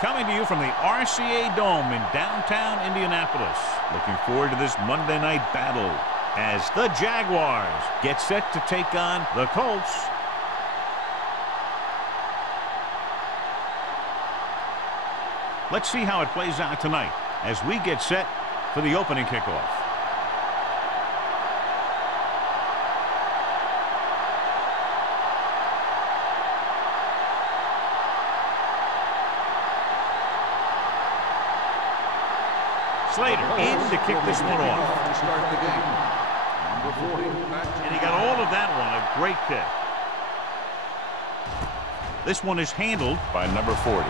coming to you from the RCA Dome in downtown Indianapolis. Looking forward to this Monday night battle as the Jaguars get set to take on the Colts. Let's see how it plays out tonight as we get set for the opening kickoff. Slater in to kick this one off. To start the game. Number 40. And he got all of that one. A great kick. This one is handled by number 40.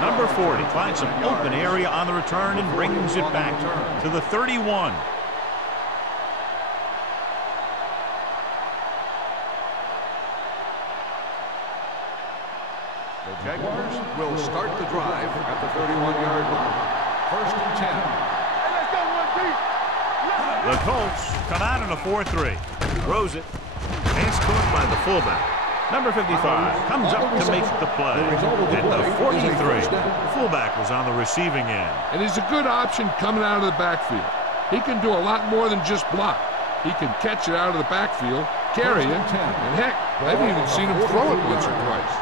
Number 40 finds some open area on the return and brings it back to the 31. The Jaguars will start the drive at the 31-yard line. First and 10. The Colts come out in a 4-3. Throws it. Pass caught by the fullback. Number 55 comes up to make the play at the 43. The fullback was on the receiving end. And he's a good option coming out of the backfield. He can do a lot more than just block. He can catch it out of the backfield, carry it, and heck, I've even seen him throw it once or twice.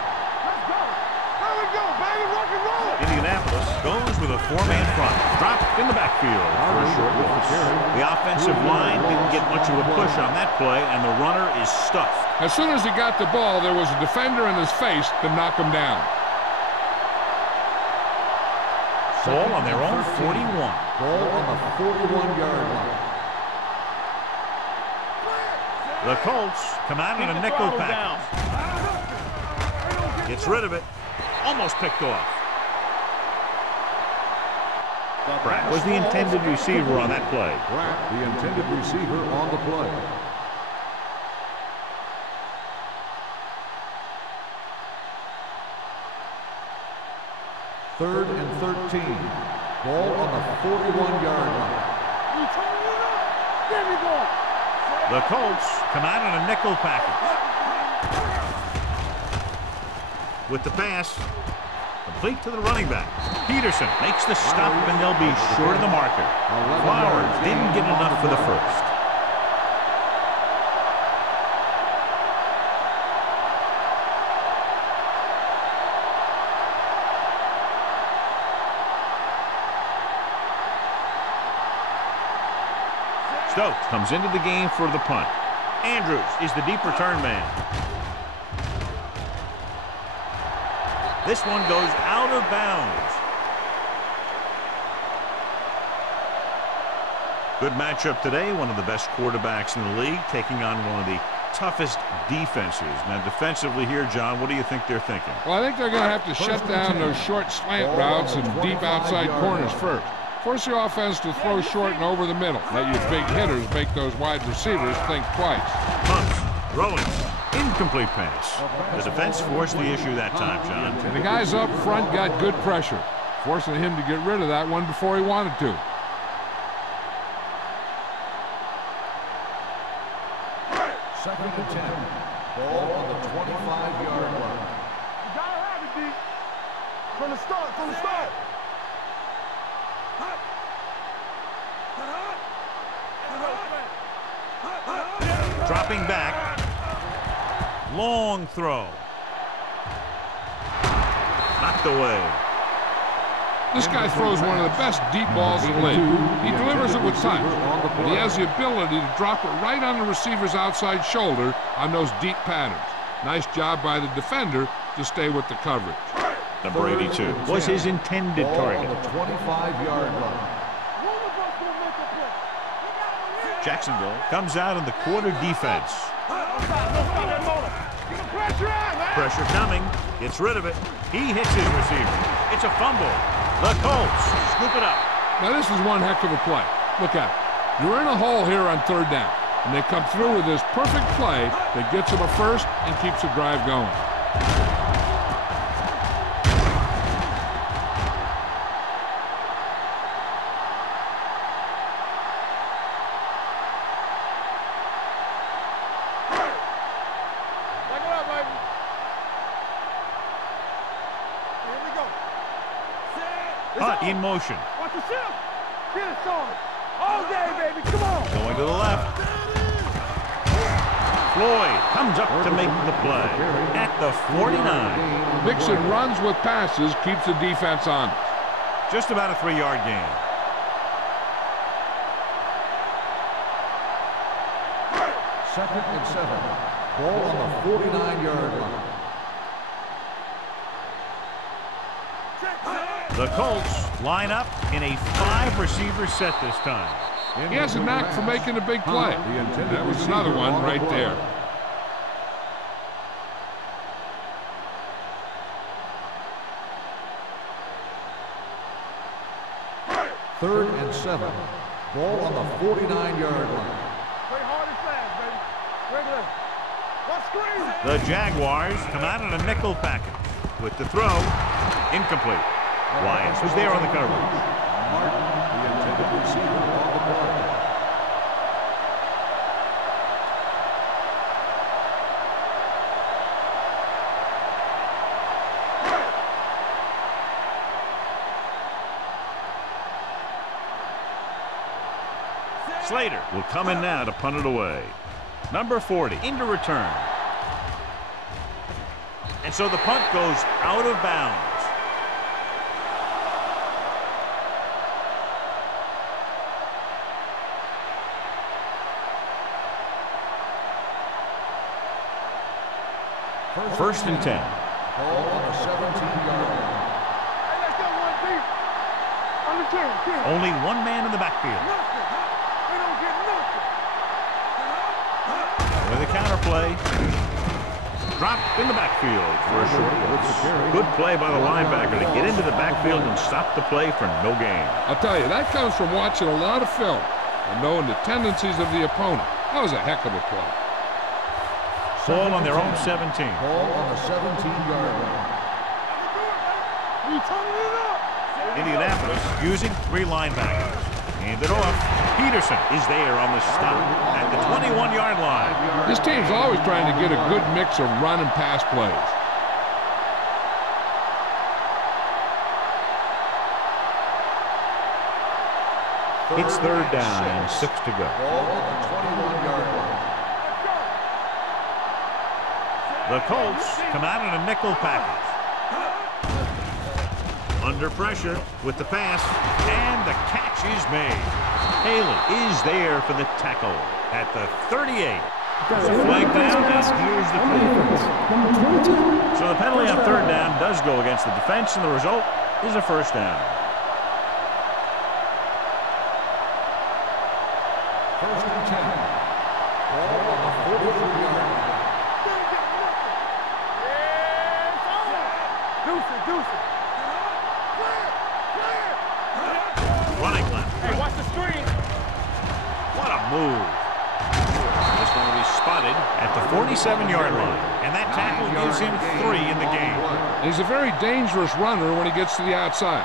Indianapolis goes with a four-man front. Dropped in the backfield for a short loss. The offensive line didn't get much of a push on that play, and the runner is stuffed. As soon as he got the ball, there was a defender in his face to knock him down. Ball on their own 41. Ball on the 41-yard line. The Colts come out in a nickel package. Gets rid of it. Almost picked off. Pratt was the intended receiver on that play. Pratt, the intended receiver on the play. Third and 13. Ball on the 41-yard line. The Colts come out in a nickel package. With the pass, complete to the running back. Peterson makes the stop, and they'll be short of the marker. Flowers didn't get enough for the first. Stokes comes into the game for the punt. Andrews is the deep return man. This one goes out of bounds. Good matchup today. One of the best quarterbacks in the league taking on one of the toughest defenses. Now defensively here, John, what do you think they're thinking? Well, I think they're going to have to shut down those short slant routes and deep outside corners first. Force the offense to throw short and over the middle. Let your big hitters make those wide receivers think twice. Punts, throwing, incomplete pass. The defense forced the issue that time, John. And the guys up front got good pressure, forcing him to get rid of that one before he wanted to. Second and 10. Ball on the 25-yard line. You gotta have it, D. From the start, from the start. Dropping back. Long throw. Knocked away. This guy throws one of the best deep balls in the league. He delivers it with touch, but he has the ability to drop it right on the receiver's outside shoulder on those deep patterns. Nice job by the defender to stay with the coverage. Number 82 was his intended target. On the 25-yard line. Jacksonville comes out in the quarter defense. Pressure coming. Gets rid of it. He hits his receiver. It's a fumble. The Colts scoop it up. Now this is one heck of a play. Look at it. You're in a hole here on third down, and they come through with this perfect play that gets them a first and keeps the drive going. in motion. Watch the shift. Get it, son. All day, baby. Come on. Going to the left. Floyd comes up to make the play at the 49. Mixing runs with passes keeps the defense on. Just about a 3-yard gain. Second and 7. Ball on the 49-yard line. The Colts line up in a 5-receiver set this time. He has a knack for making a big play. That was another one right there. Third and 7. Ball on the 49-yard line. Play hard and fast, baby. Regular. Watch screen. The Jaguars come out in a nickel package with the throw incomplete. Wyeth was there on the coverage. Martin, the intended receiver, on the play. Slater will come in now to punt it away. Number 40 into return. And so the punt goes out of bounds. First and 10. Ball on the 17-yard line. Hey, let's go one deep. On the 10. Only one man in the backfield. Nothing. We don't get nothing. With a counter play. Dropped in the backfield for a short loss. Good play by the linebacker to get into the backfield and stop the play for no gain. I'll tell you, that comes from watching a lot of film and knowing the tendencies of the opponent. That was a heck of a play. Ball on their own 17. Ball on the 17-yard line. We turning it up. Indianapolis using 3 linebackers. Handed off. Peterson is there on the stop at the 21-yard line. This team's always trying to get a good mix of run and pass plays. It's third down and 6 to go. Ball on the 21-yard line. The Colts come out in a nickel package. Under pressure with the pass, and the catch is made. Haley is there for the tackle at the 38. Flag down, and here's the call. So the penalty on third down does go against the defense, and the result is a first down. First and 10. Ball on the 43-yard line. Deuce it. Running left. Hey, watch the screen. What a move. This one will be spotted at the 47-yard line, and that tackle gives him 3 in the game. He's a very dangerous runner when he gets to the outside.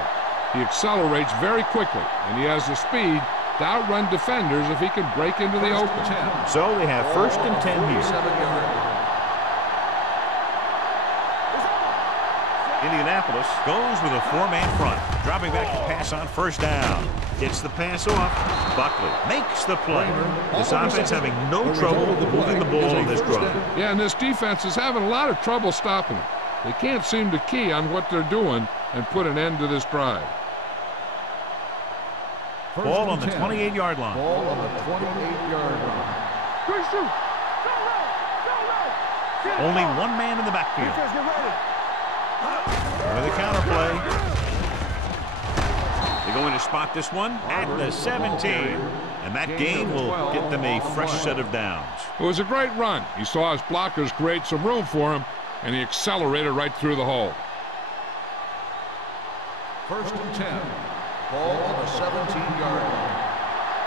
He accelerates very quickly, and he has the speed to outrun defenders if he can break into the open. So they have first and 10 here. 47-yard line. Indianapolis goes with a 4-man front, dropping back to pass on first down. Gets the pass off. Buckley makes the play. This offense having no trouble moving the ball on this drive. Yeah, and this defense is having a lot of trouble stopping him. They can't seem to key on what they're doing and put an end to this drive. Ball on the 28-yard line. Ball on the 28-yard line. Good shoot. Go low. Only one man in the backfield. Defense, get ready. With a counter play. They're going to spot this one at the 17. And that gain will get them a fresh set of downs. It was a great run. He saw his blockers create some room for him, and he accelerated right through the hole. First and 10. Ball on the 17-yard line.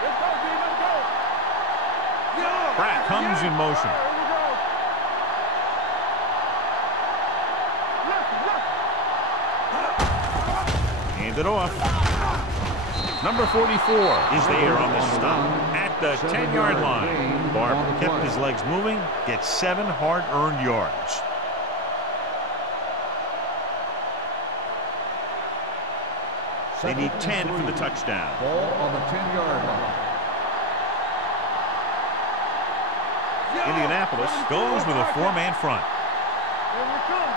Let's go, D. Let's go. Yeah. Pratt comes in motion. Here we go. Handed off. Number 44 is there on the stop at the 10-yard line. Barber kept his legs moving, gets 7 hard-earned yards. They need 10 for the touchdown. Ball on the 10-yard line. Indianapolis goes with a 4-man front. Here we come.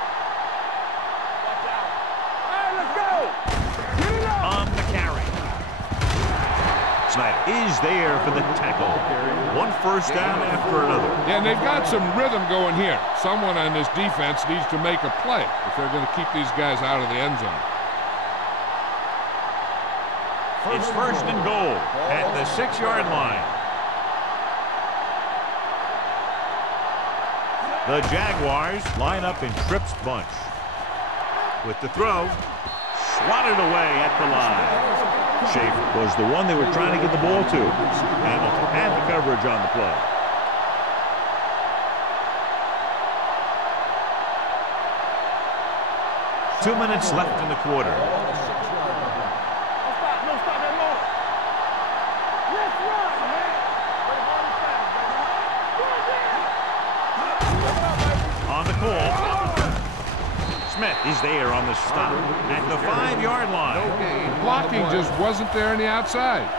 Watch out. Hey, let's go. Get it up. On the carry. Snyder is there for the tackle. One first down after another. Yeah, and they've got some rhythm going here. Someone on this defense needs to make a play if they're going to keep these guys out of the end zone. It's first and goal at the 6-yard line. The Jaguars line up in Tripp's bunch. With the throw, swatted away at the line. Schaefer was the one they were trying to get the ball to. Hamilton had the coverage on the play. Two minutes left in the quarter. On the call. Smith is there on the stop at the 5-yard line. Blocking just wasn't there on the outside.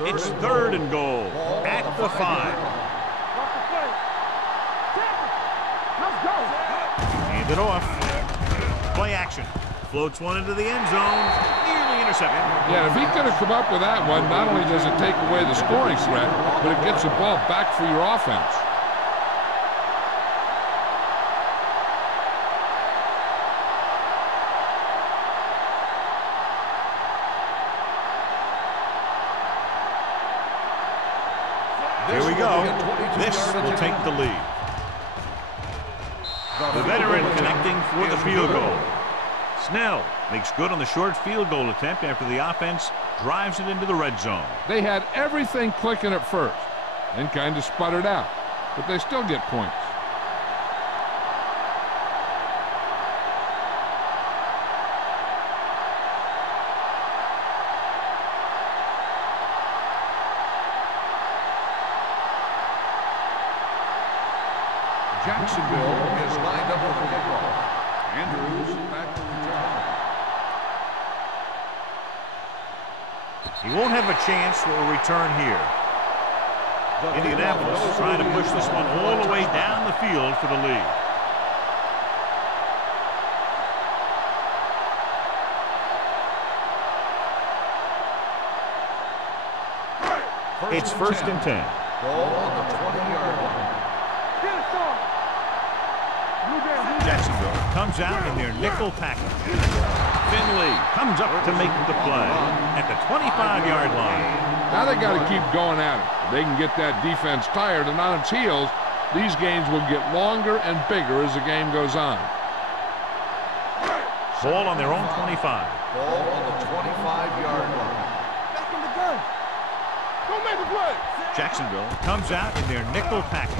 It's third and goal at the 5. Hand it off. Play action. Floats one into the end zone. Nearly intercepted. Yeah, if he could have come up with that one, not only does it take away the scoring threat, but it gets the ball back for your offense. Here we go. This will take the lead. The veteran connecting for the field goal. Snell makes good on the short field goal attempt after the offense drives it into the red zone. They had everything clicking at first and kind of sputtered out, but they still get points. Jacksonville is lined up for the kickoff. Andrews back to return. He won't have a chance for a return here. Indianapolis trying to push this one all the way down the field for the lead. It's first and 10. Ball on the 20-yard line. Jacksonville comes out in their nickel package. Finley comes up to make the play at the 25-yard line. Now they got to keep going at it. If they can get that defense tired and on its heels, these games will get longer and bigger as the game goes on. Ball on their own 25. Ball on the 25-yard line. Back in the gun. Don't make the play. Jacksonville comes out in their nickel package.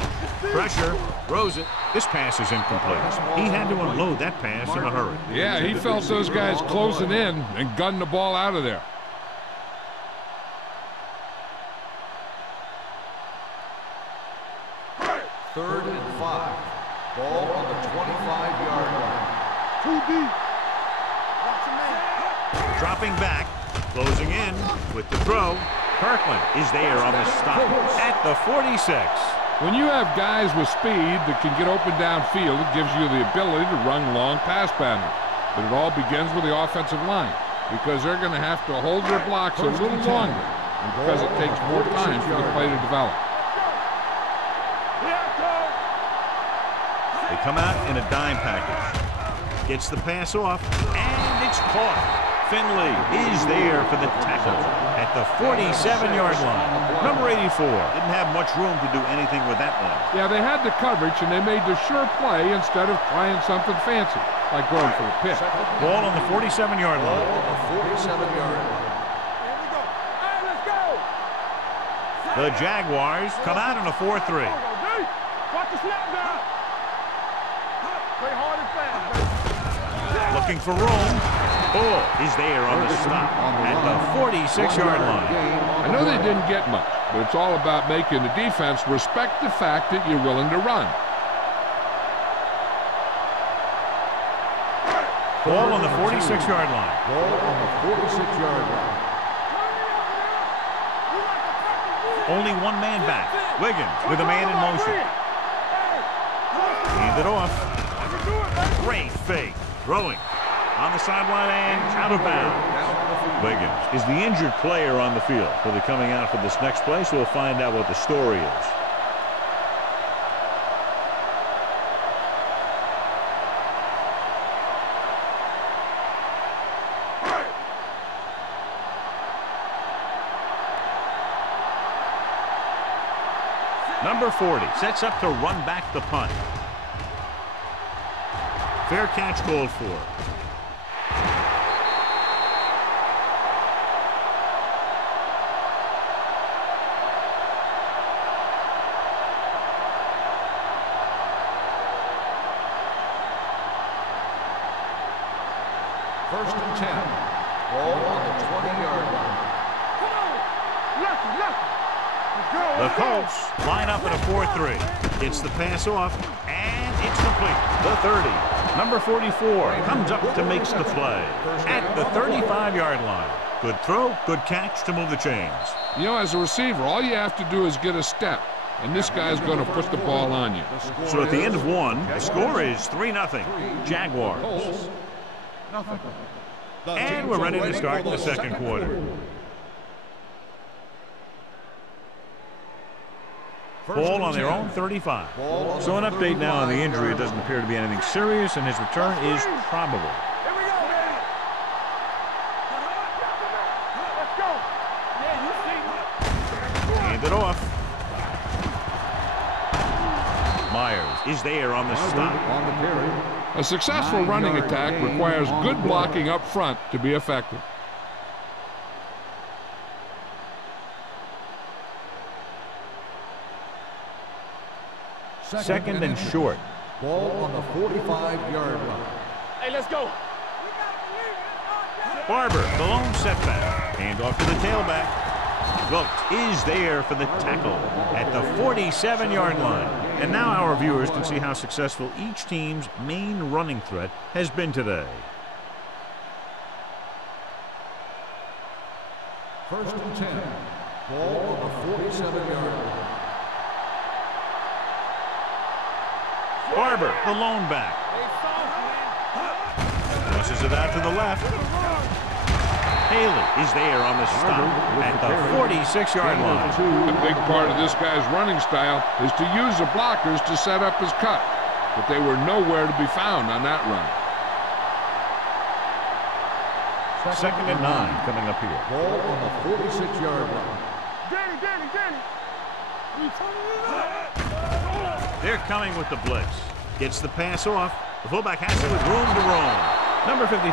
Pressure, throws it. This pass is incomplete. He had to unload that pass in a hurry. Yeah, he felt those guys closing in and gunned the ball out of there. Third and 5. Ball on the 25-yard line. Too deep. Watch your man. Dropping back, closing in with the throw. Kirkland is there on the stop at the 46. When you have guys with speed that can get open downfield, it gives you the ability to run long pass patterns. But it all begins with the offensive line because they're going to have to hold their blocks a little longer and because it takes more time for the play to develop. They come out in a dime package. Gets the pass off, and it's caught. Finley is there for the tackle at the 47-yard line. Number 84 didn't have much room to do anything with that one. Yeah, they had the coverage, and they made the sure play instead of trying something fancy, like going for a pick. Ball on the 47-yard line. Ball on the 47-yard line. Here we go. Hey, let's go. The Jaguars come out in a 4-3. Watch the snap down. Play hard and fast, baby. Looking for room. Ball is there on the stop at the 46-yard line. I know they didn't get much, but it's all about making the defense respect the fact that you're willing to run. Ball on the 46-yard line. Ball on the 46-yard line. Only one man back. Wiggins with a man in motion. Hand it off. Great fake. Throwing. On the sideline and out of bounds. Wiggins is the injured player on the field. Will be coming out for this next play, so we'll find out what the story is. Number 40 sets up to run back the punt. Fair catch called for. First and 10. Ball on the 20-yard line. Come on. Lucky. The Colts line up in a 4-3. Gets the pass off, and it's complete. The 30. Number 44 comes up to make the play at the 35-yard line. Good throw, good catch to move the chains. You know, as a receiver, all you have to do is get a step, and this guy's going to put the ball on you. So at the end of one, the score is 3-0. Jaguars. And we're ready to start the second quarter. Ball on their own 35. So an update now on the injury. It doesn't appear to be anything serious, and his return is probable. Here we go, baby. Let's go. Yeah, you see. Hand it off. Myers is there on the stop. On the carry. A successful running attack requires good blocking up front to be effective. Second and short. Ball on the 45-yard line. Hey, let's go. Barber, the lone setback. Hand off to the tailback. Wilkes is there for the tackle at the 47-yard line. And now our viewers can see how successful each team's main running threat has been today. First and 10. Ball on the 47-yard line. Barber, the lone back. Tosses it out to the left. Haley is there on the stop at the 46-yard line. A big part of this guy's running style is to use the blockers to set up his cut, but they were nowhere to be found on that run. Second and 9 coming up here. Ball on the 46-yard line. Danny. They're coming with the blitz. Gets the pass off. The fullback has it with room to roam. Number 55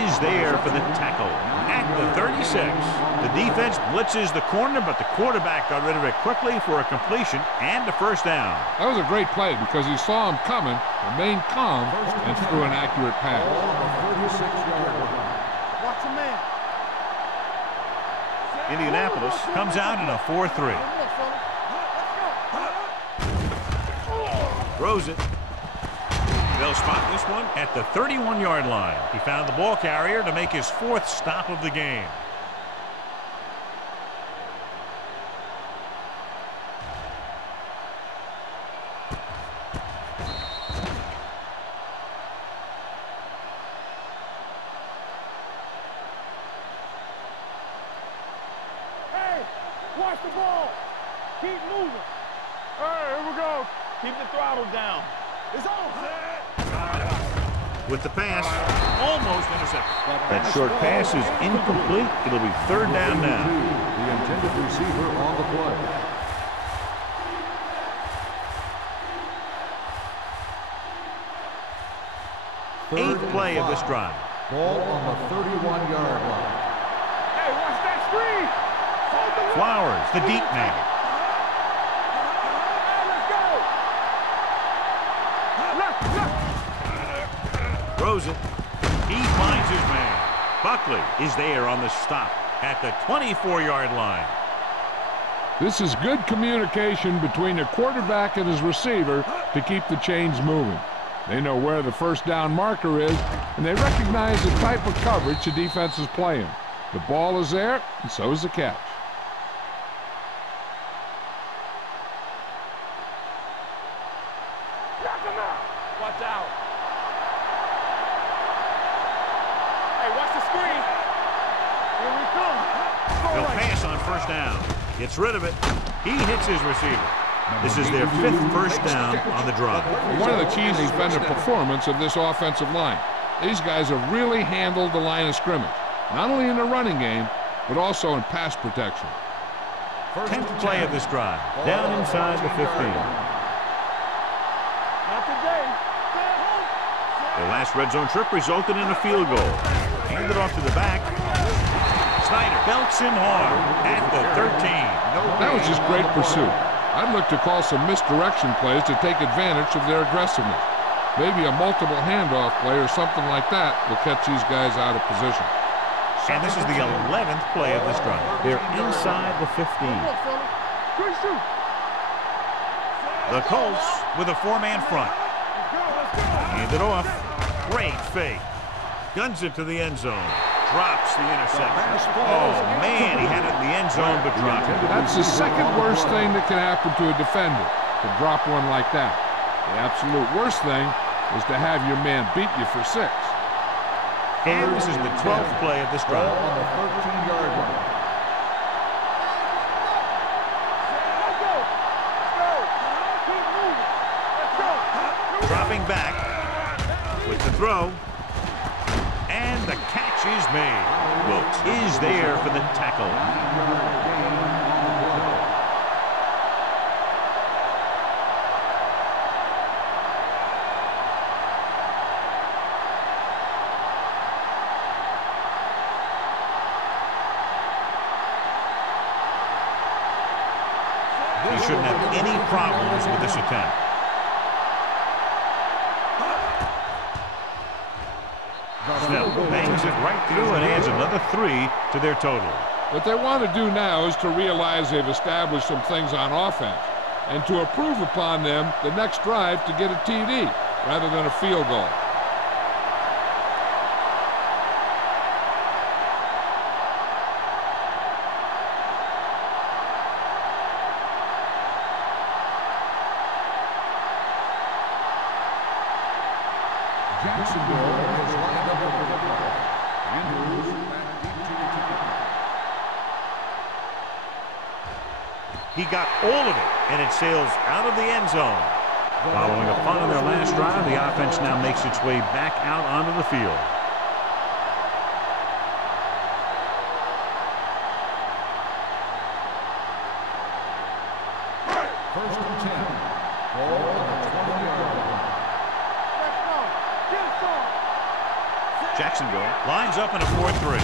is there for the tackle at the 36. The defense blitzes the corner, but the quarterback got rid of it quickly for a completion and a first down. That was a great play because he saw him coming, remained calm, and threw an accurate pass. Ball on the 36-yard line. Watch your man. Indianapolis comes out in a 4-3. Throws it. They'll spot this one at the 31-yard line. He found the ball carrier to make his 4th stop of the game. Hey, watch the ball. Keep moving. All right, here we go. Keep the throttle down. It's on. With the pass, almost intercepted. That short pass is incomplete. It'll be 3rd down now. The intended receiver on the play. 8th play of this drive. Ball on the 31-yard line. Hey, watch that screen. Hold the Flowers, the deep man. Throws it. He finds his man. Buckley is there on the stop at the 24-yard line. This is good communication between the quarterback and his receiver to keep the chains moving. They know where the first down marker is, and they recognize the type of coverage the defense is playing. The ball is there, and so is the catch. Watch out. Hey, watch the screen. Here we come. He'll pass on first down. Gets rid of it. He hits his receiver. This is their 5th first down on the drive. One of the keys has been the performance of this offensive line. These guys have really handled the line of scrimmage, not only in the running game, but also in pass protection. 10th play of this drive. Down inside the 15. Not today. Their last red zone trip resulted in a field goal. Handed off to the back. Snyder belts him hard at the 13. That was just great pursuit. I'd look to call some misdirection plays to take advantage of their aggressiveness. Maybe a multiple handoff play or something like that will catch these guys out of position. And this is the 11th play of this drive. They're inside the 15. The Colts with a 4-man front. Hand it off. Great fake. Guns it to the end zone. Drops the interception. Oh, man, he had it in the end zone, but dropped it. That's the second worst thing that can happen to a defender, to drop one like that. The absolute worst thing is to have your man beat you for 6. And this is the 12th play of this drive. On the 13-yard line. Let's go. Keep moving. Let's go. Dropping back with the throw. And the catch is made. Wilkes is there for the tackle. He shouldn't have any problems with this attempt. Snell bangs it right through and adds another 3 to their total. What they want to do now is to realize they've established some things on offense and to improve upon them the next drive to get a TD rather than a field goal. Jacksonville is lined up for the football. Andrews back deep to return. He got all of it, and it sails out of the end zone. Following a punt on their last drive, the offense now makes its way back out onto the field. First and 10. Ball on the 20-yard line. Jacksonville lines up in a 4-3.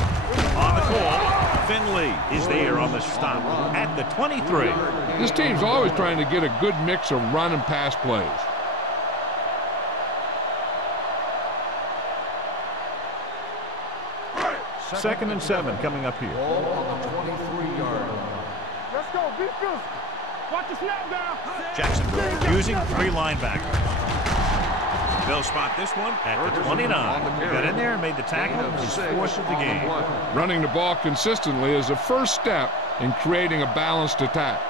On the call, Finley is there on the stop at the 23. This team's always trying to get a good mix of run and pass plays. Second and 7 coming up here. Ball on the 23-yard line. Let's go. Be physical. Watch the snap down. Jacksonville using 3 linebackers. They'll spot this one at the 29. Got in there and made the tackle. His 4th of the game. Running the ball consistently is the first step in creating a balanced attack.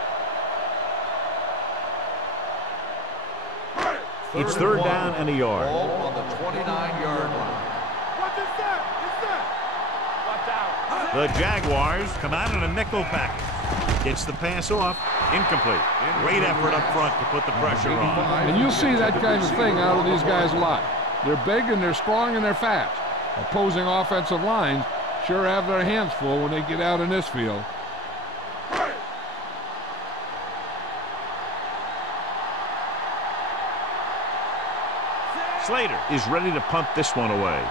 It's 3rd down and a yard. Ball on the 29-yard line. Watch this step. Watch out. The Jaguars come out in a nickel package. Gets the pass off. Incomplete. Great effort up front to put the pressure on. And you'll see that kind of thing out of these guys a lot. They're big and they're strong and they're fast. Opposing offensive lines sure have their hands full when they get out in this field. Slater is ready to punt this one away.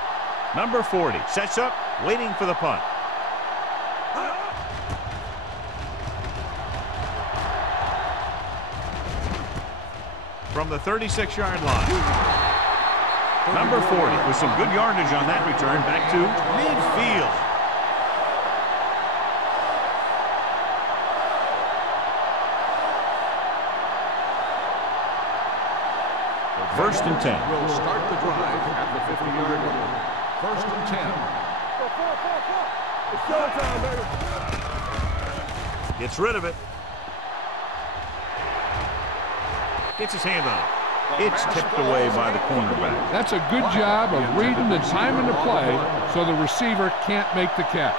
Number 40 sets up, waiting for the punt. From the 36-yard line. Number 40 with some good yardage on that return back to midfield. First and 10. Will start the drive at the 50-yard line. First and 10. It's showtime, baby. Gets rid of it. Gets his hand on it. It's tipped away by the cornerback. That's a good job of reading and timing the play so the receiver can't make the catch.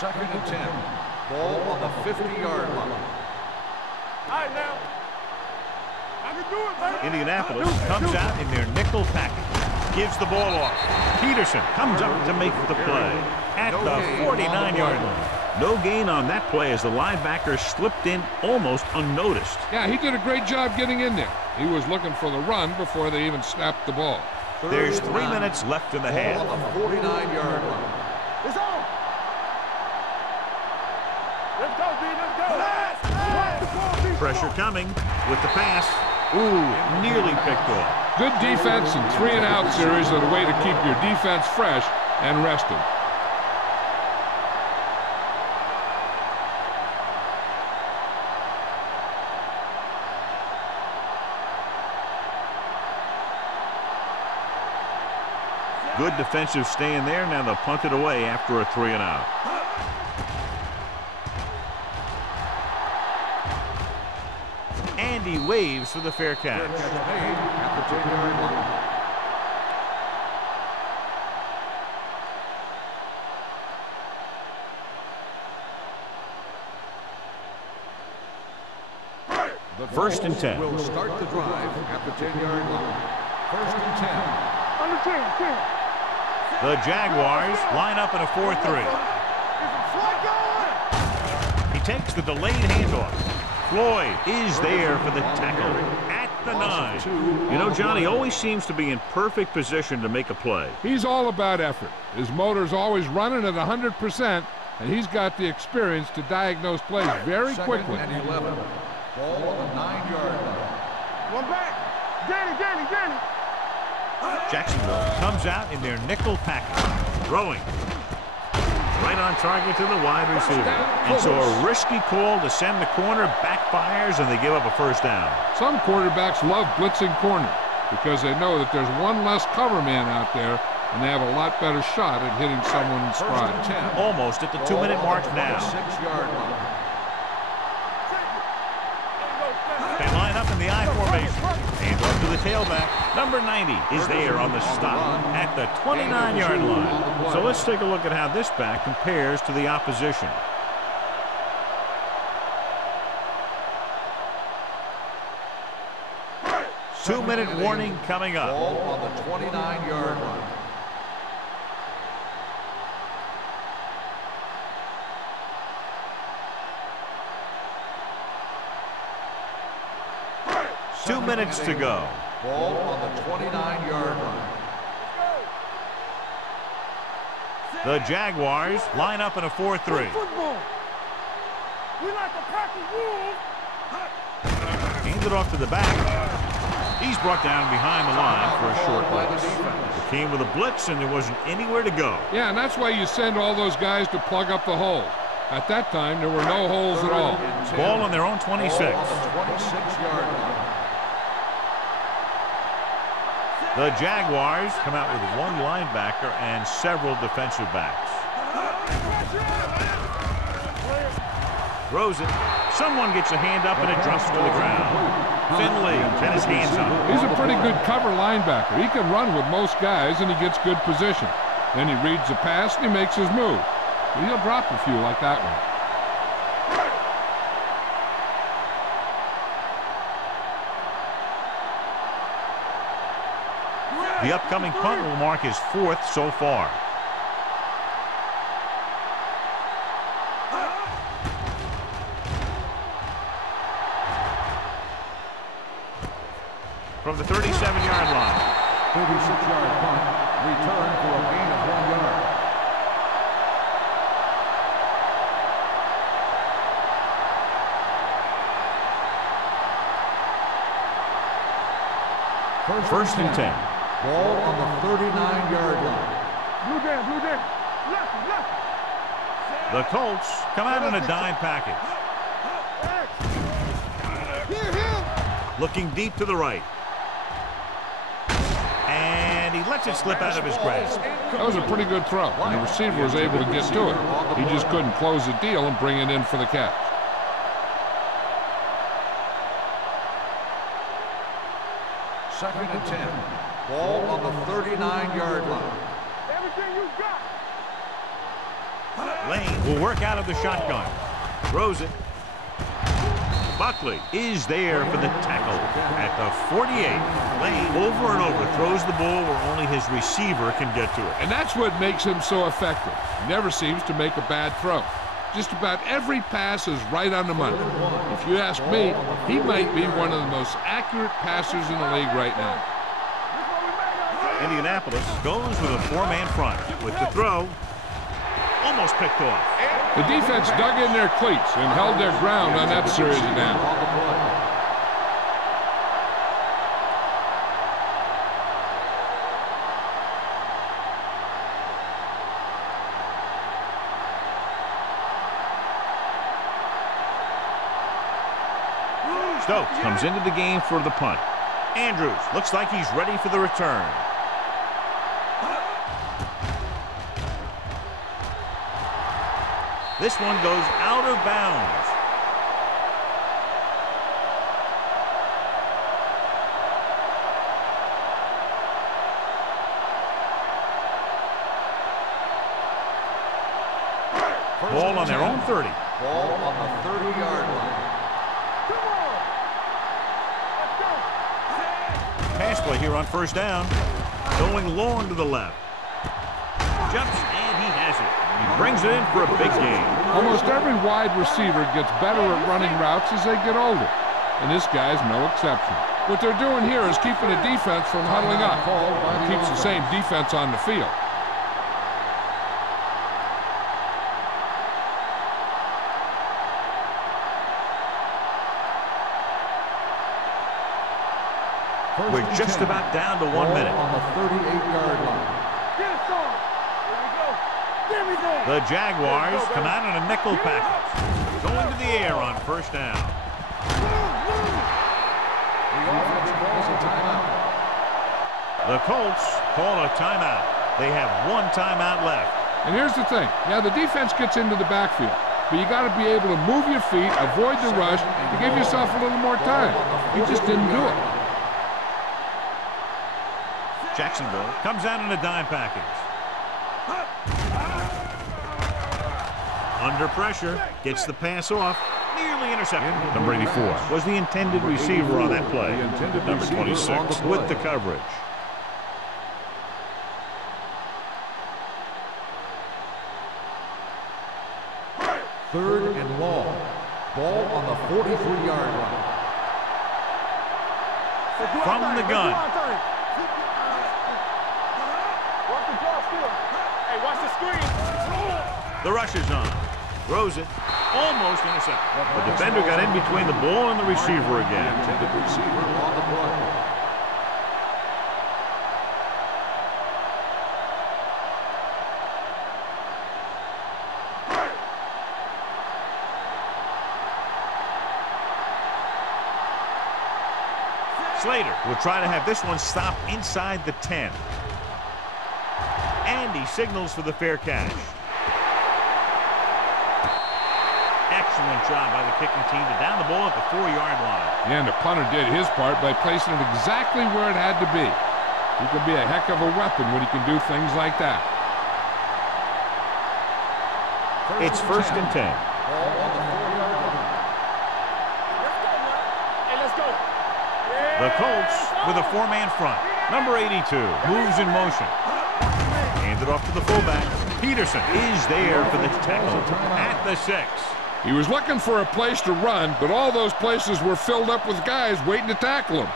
Second and 10. Ball on the 50-yard line. All right, now. I can do it, baby. Indianapolis comes out in their nickel package. Gives the ball off. Peterson comes up to make the play at the 49-yard line. No gain on that play as the linebacker slipped in almost unnoticed. Yeah, he did a great job getting in there. He was looking for the run before they even snapped the ball. There's 3 minutes left in the half. Ball on the 49-yard line. It's on. Let's go, B. Let's go. Pressure coming with the pass. Ooh, nearly picked off. Good defense and 3-and-out series are the way to keep your defense fresh and rested. Good defensive stand there. Now they'll punt it away after a 3-and-out. And he waves for the fair catch. Made at the 10-yard line. First and 10. Will start the drive at the 10-yard line. First and 10. Under 10. The Jaguars line up in a 4-3. He takes the delayed handoff. Floyd is there for the tackle at the 9. You know, Johnny always seems to be in perfect position to make a play. He's all about effort. His motor's always running at 100%, and he's got the experience to diagnose plays very quickly. Second and 11. Ball on the 9-yard line. One back. Danny. Jacksonville comes out in their nickel package. Throwing. Right on target to the wide receiver. And so a risky call to send the corner backfires and they give up a first down. Some quarterbacks love blitzing corners because they know that there's one less cover man out there and they have a lot better shot at hitting someone in stride. First and 10. Almost at the 2-minute mark now. 6-yard line. They line up in the I formation. Hands off to the tailback. Number 90 is there on the stop at the 29-yard line. So let's take a look at how this back compares to the opposition. Two-minute warning coming up. Ball on the 29-yard line. Two minutes to go. Ball on the 29-yard line. The Jaguars line up in a 4-3. Football. We like to practice rules. Hands it off to the back. He's brought down behind the line for a short loss. It came with a blitz and there wasn't anywhere to go. Yeah, and that's why you send all those guys to plug up the holes. At that time, there were no holes at all. Ball on their own 26. Ball on the 26-yard line. The Jaguars come out with one linebacker and several defensive backs. Throws it. Someone gets a hand up and it drops to the ground. Finley had his hands up. He's a pretty good cover linebacker. He can run with most guys and he gets good position. Then he reads the pass and he makes his move. But he'll drop a few like that one. The upcoming punt will mark his 4th so far. From the 37-yard line. 36-yard punt. Return for a gain of 1 yard. First and 10. Ball on the 39-yard line. Blue down. Left. The Colts come out in a dime package. Looking deep to the right. And he lets it slip out of his grasp. That was a pretty good throw, and the receiver was able to get to it. He just couldn't close the deal and bring it in for the catch. Second and 10. Ball on the 39-yard line. Everything you got. Lane will work out of the shotgun. Throws it. Buckley is there for the tackle at the 48. Lane over and over throws the ball where only his receiver can get to it. And that's what makes him so effective. He never seems to make a bad throw. Just about every pass is right on the money. If you ask me, he might be one of the most accurate passers in the league right now. Indianapolis goes with a four-man front with the throw. Almost picked off. The defense dug in their cleats and held their ground on that series of downs. Stokes comes into the game for the punt. Andrews looks like he's ready for the return. This one goes out of bounds. Ball on their own 30. Ball on the 30-yard line. Pass play here on first down. Going long to the left. Jumps, and he has it. He brings it in for a big gain. Almost every wide receiver gets better at running routes as they get older, and this guy's no exception. What they're doing here is keeping the defense from huddling up. It keeps the same defense on the field. We're just about down to 1 minute. On the 38-yard line. The Jaguars come out in a nickel package. Going to the air on first down. The offense calls a timeout. The Colts call a timeout. They have one timeout left. And here's the thing. Yeah, the defense gets into the backfield, but you got to be able to move your feet, avoid the rush, to give yourself a little more time. You just didn't do it. Jacksonville comes out in a dime package. Under pressure, gets the pass off, nearly intercepted. Number 84 was the intended receiver on that play. Number 26 with the coverage. Third and long. Ball on the 43-yard line. From the gun. Hey, watch the screen. The rush is on. Throws it. Almost intercepted. The defender got in between the ball and the receiver again. Intended receiver on the play. Slater will try to have this one stop inside the 10. And he signals for the fair catch. Excellent job by the kicking team to down the ball at the 4-yard line. Yeah, and the punter did his part by placing it exactly where it had to be. He can be a heck of a weapon when he can do things like that. It's first and 10. Ball on the 4-yard line. Hey, let's go. The Colts with a four-man front. Number 82 moves in motion. Handed off to the fullback. Peterson is there for the tackle at the 6. He was looking for a place to run, but all those places were filled up with guys waiting to tackle him.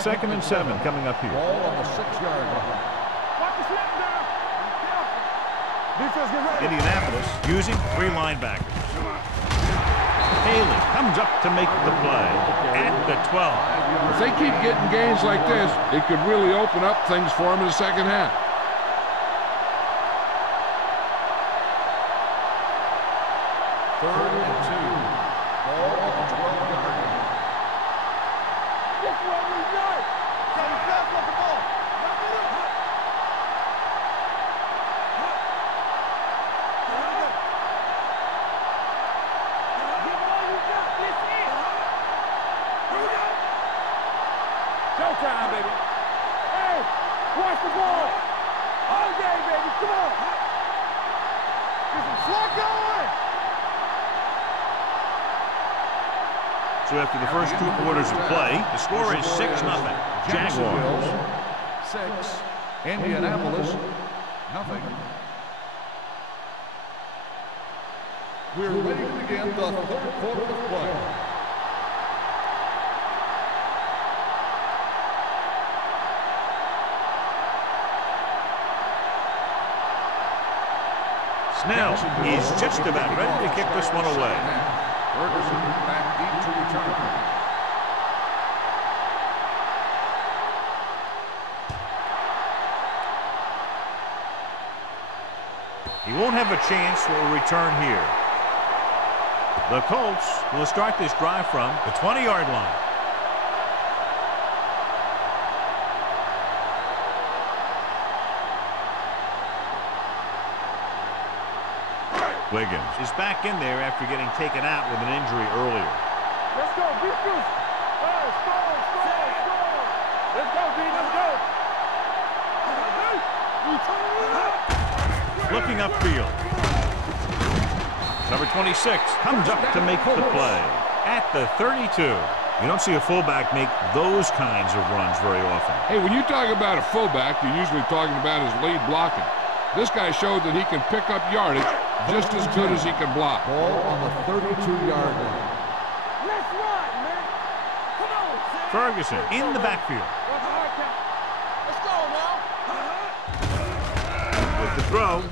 Second and 7 coming up here. Ball on the 6-yard line. Watch the slip down. Defense, get ready. Indianapolis using 3 linebackers. Haley comes up to make the play at the 12. If they keep getting gains like this, it could really open up things for them in the second half. Third and 2. Ball on the 12-yard line. This is what we like. So we pass up the ball. Give all you got. This is. Showtime, baby. Hey, watch the ball. All day, baby. Come on. Get some slack going. So after the first 2 quarters of play, the score is 6-0. Jaguars. 6. Indianapolis, nothing. We're ready to begin the third quarter of play. Snell is just about ready to kick this one away. Ferguson back deep to return. He won't have a chance for a return here. The Colts will start this drive from the 20-yard line. Wiggins is back in there after getting taken out with an injury earlier. Let's go, beat Goose. Hey, score. Let's go, B, let's go. Looking upfield. Number 26 comes up to make the play at the 32. You don't see a fullback make those kinds of runs very often. Hey, when you talk about a fullback, you're usually talking about his lead blocking. This guy showed that he can pick up yardage just as good as he can block. Ball on the 32-yard line. Let's run, man. Come on, Sam. Ferguson in the backfield. Let's go now. With the throw.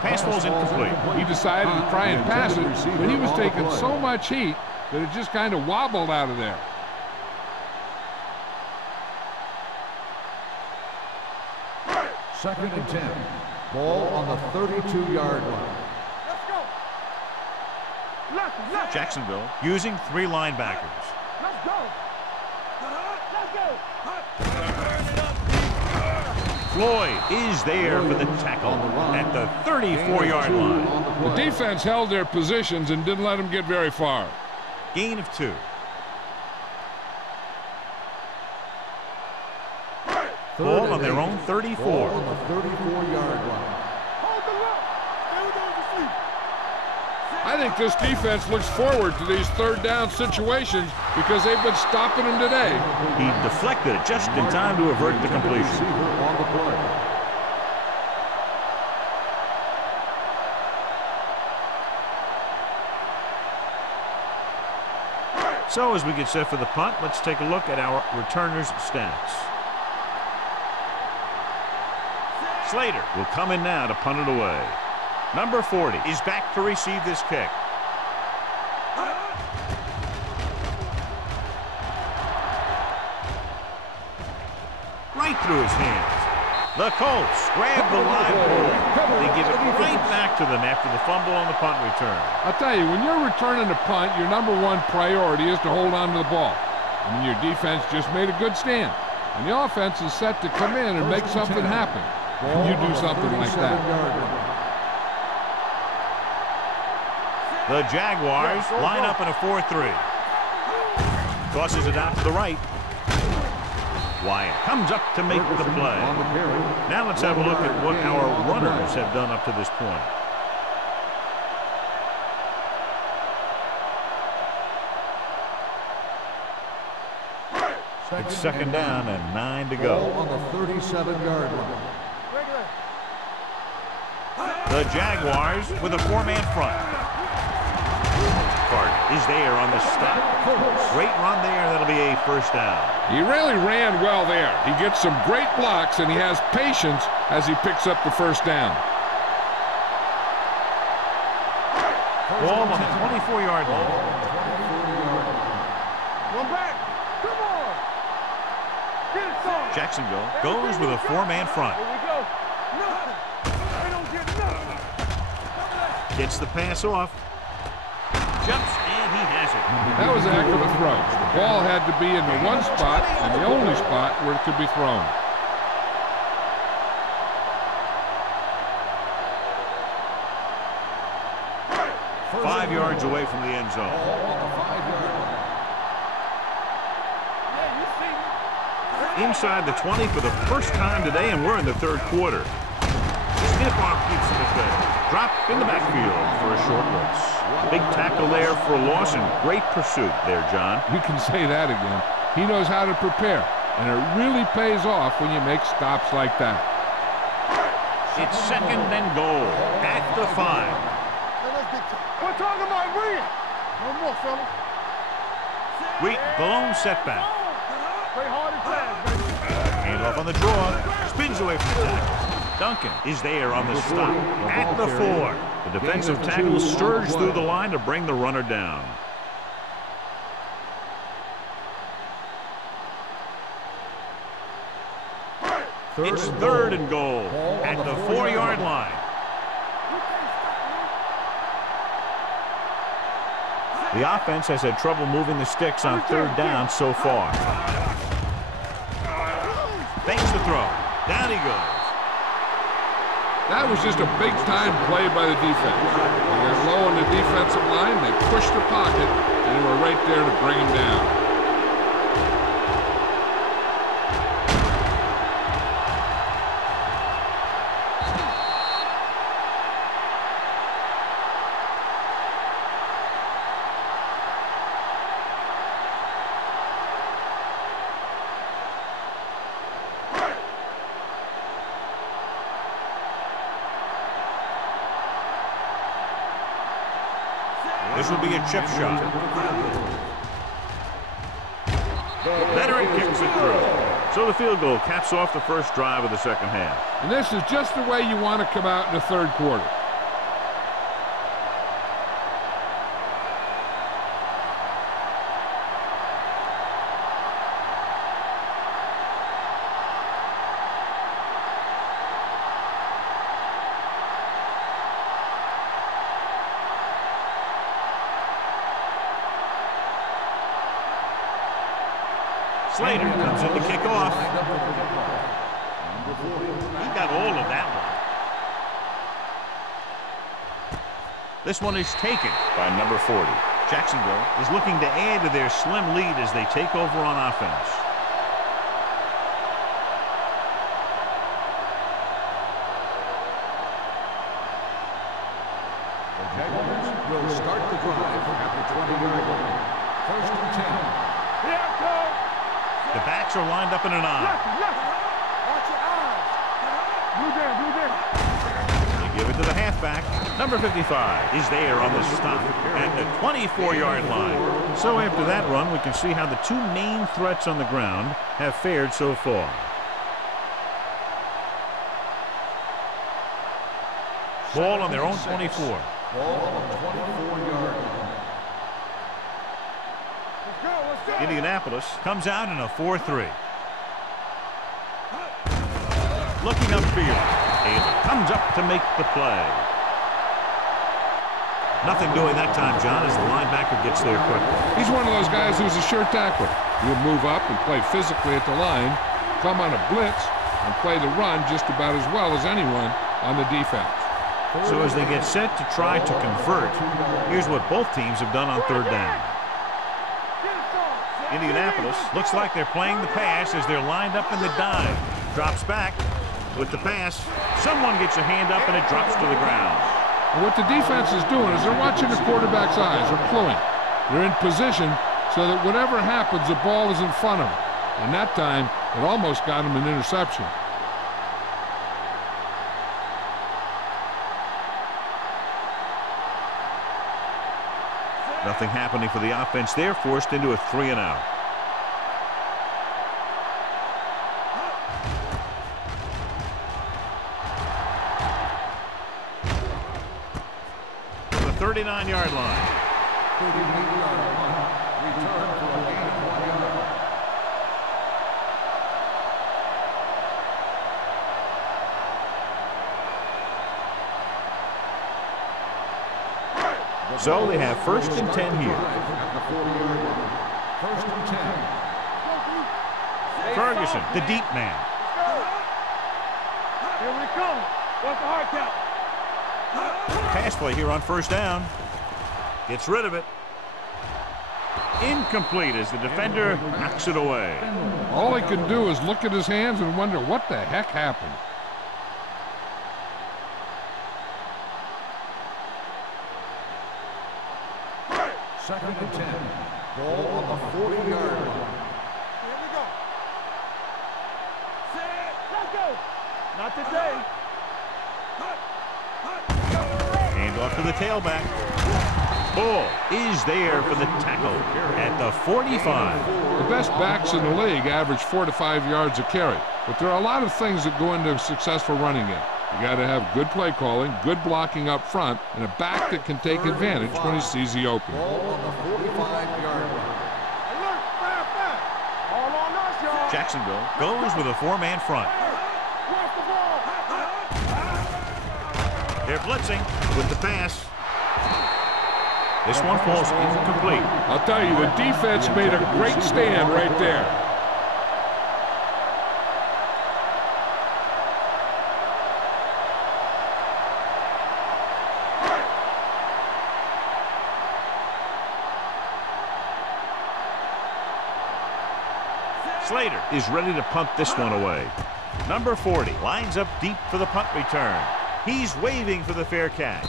Pass falls incomplete. He decided to try and pass it, but he was taking so much heat that it just kind of wobbled out of there. Second and 10. Ball on the 32-yard line. Let's go. Let's Jacksonville using 3 linebackers. Let's go. Let's go. Floyd is there for the tackle at the 34-yard line. The defense held their positions and didn't let them get very far. Gain of 2. Ball on their own 34. Ball on the 34-yard line. Hold the look. Still goes to sleep. I think this defense looks forward to these third down situations because they've been stopping them today. He deflected it just in time to avert the completion. Receiver on the play. So as we get set for the punt, let's take a look at our returners' stats. Slater will come in now to punt it away. Number 40 is back to receive this kick. Right through his hands. The Colts grab the live ball. They give it right back to them after the fumble on the punt return. I'll tell you, when you're returning a punt, your number one priority is to hold on to the ball. I mean, your defense just made a good stand. And the offense is set to come in and make something happen. When you do something like that. The Jaguars line up in a 4-3. Tosses it out to the right. Wyatt comes up to make the play. Now let's have a look at what our runners have done up to this point. It's second down and 9 to go. Ball on the 37-yard line. The Jaguars with a 4-man front. Carter is there on the stop. Great run there. That'll be a first down. He really ran well there. He gets some great blocks, and he has patience as he picks up the first down. Ball on the 24-yard line. One back. Come on. Get it, son. Jacksonville goes with a four-man front. Here we go. Nothing. They don't get nothing. Gets the pass off. Jumps, and he has it. That was a heck of a throw. The ball had to be in the one spot and the only spot where it could be thrown. Five yards away from the end zone. Inside the 20 for the first time today, and we're in the third quarter. Stiff arm keeps him at bay. Drop in the backfield for a short loss. Big tackle there for a loss and great pursuit there, John. You can say that again. He knows how to prepare, and it really pays off when you make stops like that. It's second and goal at the 5. We're talking about Reed. No more, fellas. Wheat, the lone setback. Play hard and fast, baby. Hand off on the draw. Spins away from the tackle. Duncan is there on the stop at the 4. The defensive tackle surged through the line to bring the runner down. It's third and goal at the 4-yard line. The offense has had trouble moving the sticks on third down so far. Fakes the throw. Down he goes. That was just a big-time play by the defense. They got low on the defensive line, they pushed the pocket, and they were right there to bring him down. This will be a chip shot. Veteran kicks it through. So the field goal caps off the first drive of the second half. And this is just the way you want to come out in the third quarter. Slater comes in to kick off. He got all of that one. This one is taken by number 40. Jacksonville is looking to add to their slim lead as they take over on offense. The Jaguars will start the drive at the 20-yard line. First and 10. Here it comes. The backs are lined up in an I. Watch your eyes. Blue down, blue down. They give it to the halfback. Number 55 is there on the stop at the 24-yard line. So after that run, we can see how the two main threats on the ground have fared so far. Ball on their own 24. Ball on the 24-yard line. Indianapolis comes out in a 4-3. Looking upfield. Taylor comes up to make the play. Nothing doing that time, John, as the linebacker gets there quickly. He's one of those guys who's a sure tackler. He'll move up and play physically at the line, come on a blitz, and play the run just about as well as anyone on the defense. So as they get set to try to convert, here's what both teams have done on third down. Indianapolis looks like they're playing the pass as they're lined up in the dime. Drops back with the pass. Someone gets a hand up and it drops to the ground. And what the defense is doing is they're watching the quarterback's eyes. They're pulling. They're in position so that whatever happens, the ball is in front of them. And that time, it almost got him an interception. Nothing happening for the offense there, forced into a 3-and-out. The 39-yard line. 38-yard line. Return for a gain of 1 yard. So they have 1st and 10 here. At the 40-yard line. 1st and 10. Ferguson, the deep man. Here we come. What's the hard count? Pass play here on 1st down. Gets rid of it. Incomplete as the defender knocks it away. All he can do is look at his hands and wonder what the heck happened. Second and 10. Ball on the 40-yard line. Here we go. Set. Let's go. Not today. Hand off to the tailback. Ball is there for the tackle at the 45. The best backs in the league average 4 to 5 yards a carry, but there are a lot of things that go into a successful running game. You got to have good play calling, good blocking up front, and a back that can take advantage when he sees the opening. Ball on the 45-yard line. Alert. Fast. All on us, y'all. Jacksonville goes with a 4-man front. Watch the ball. They're blitzing with the pass. This one falls incomplete. I'll tell you, the defense made a great stand right there. Slater is ready to punt this one away. Number 40 lines up deep for the punt return. He's waving for the fair catch.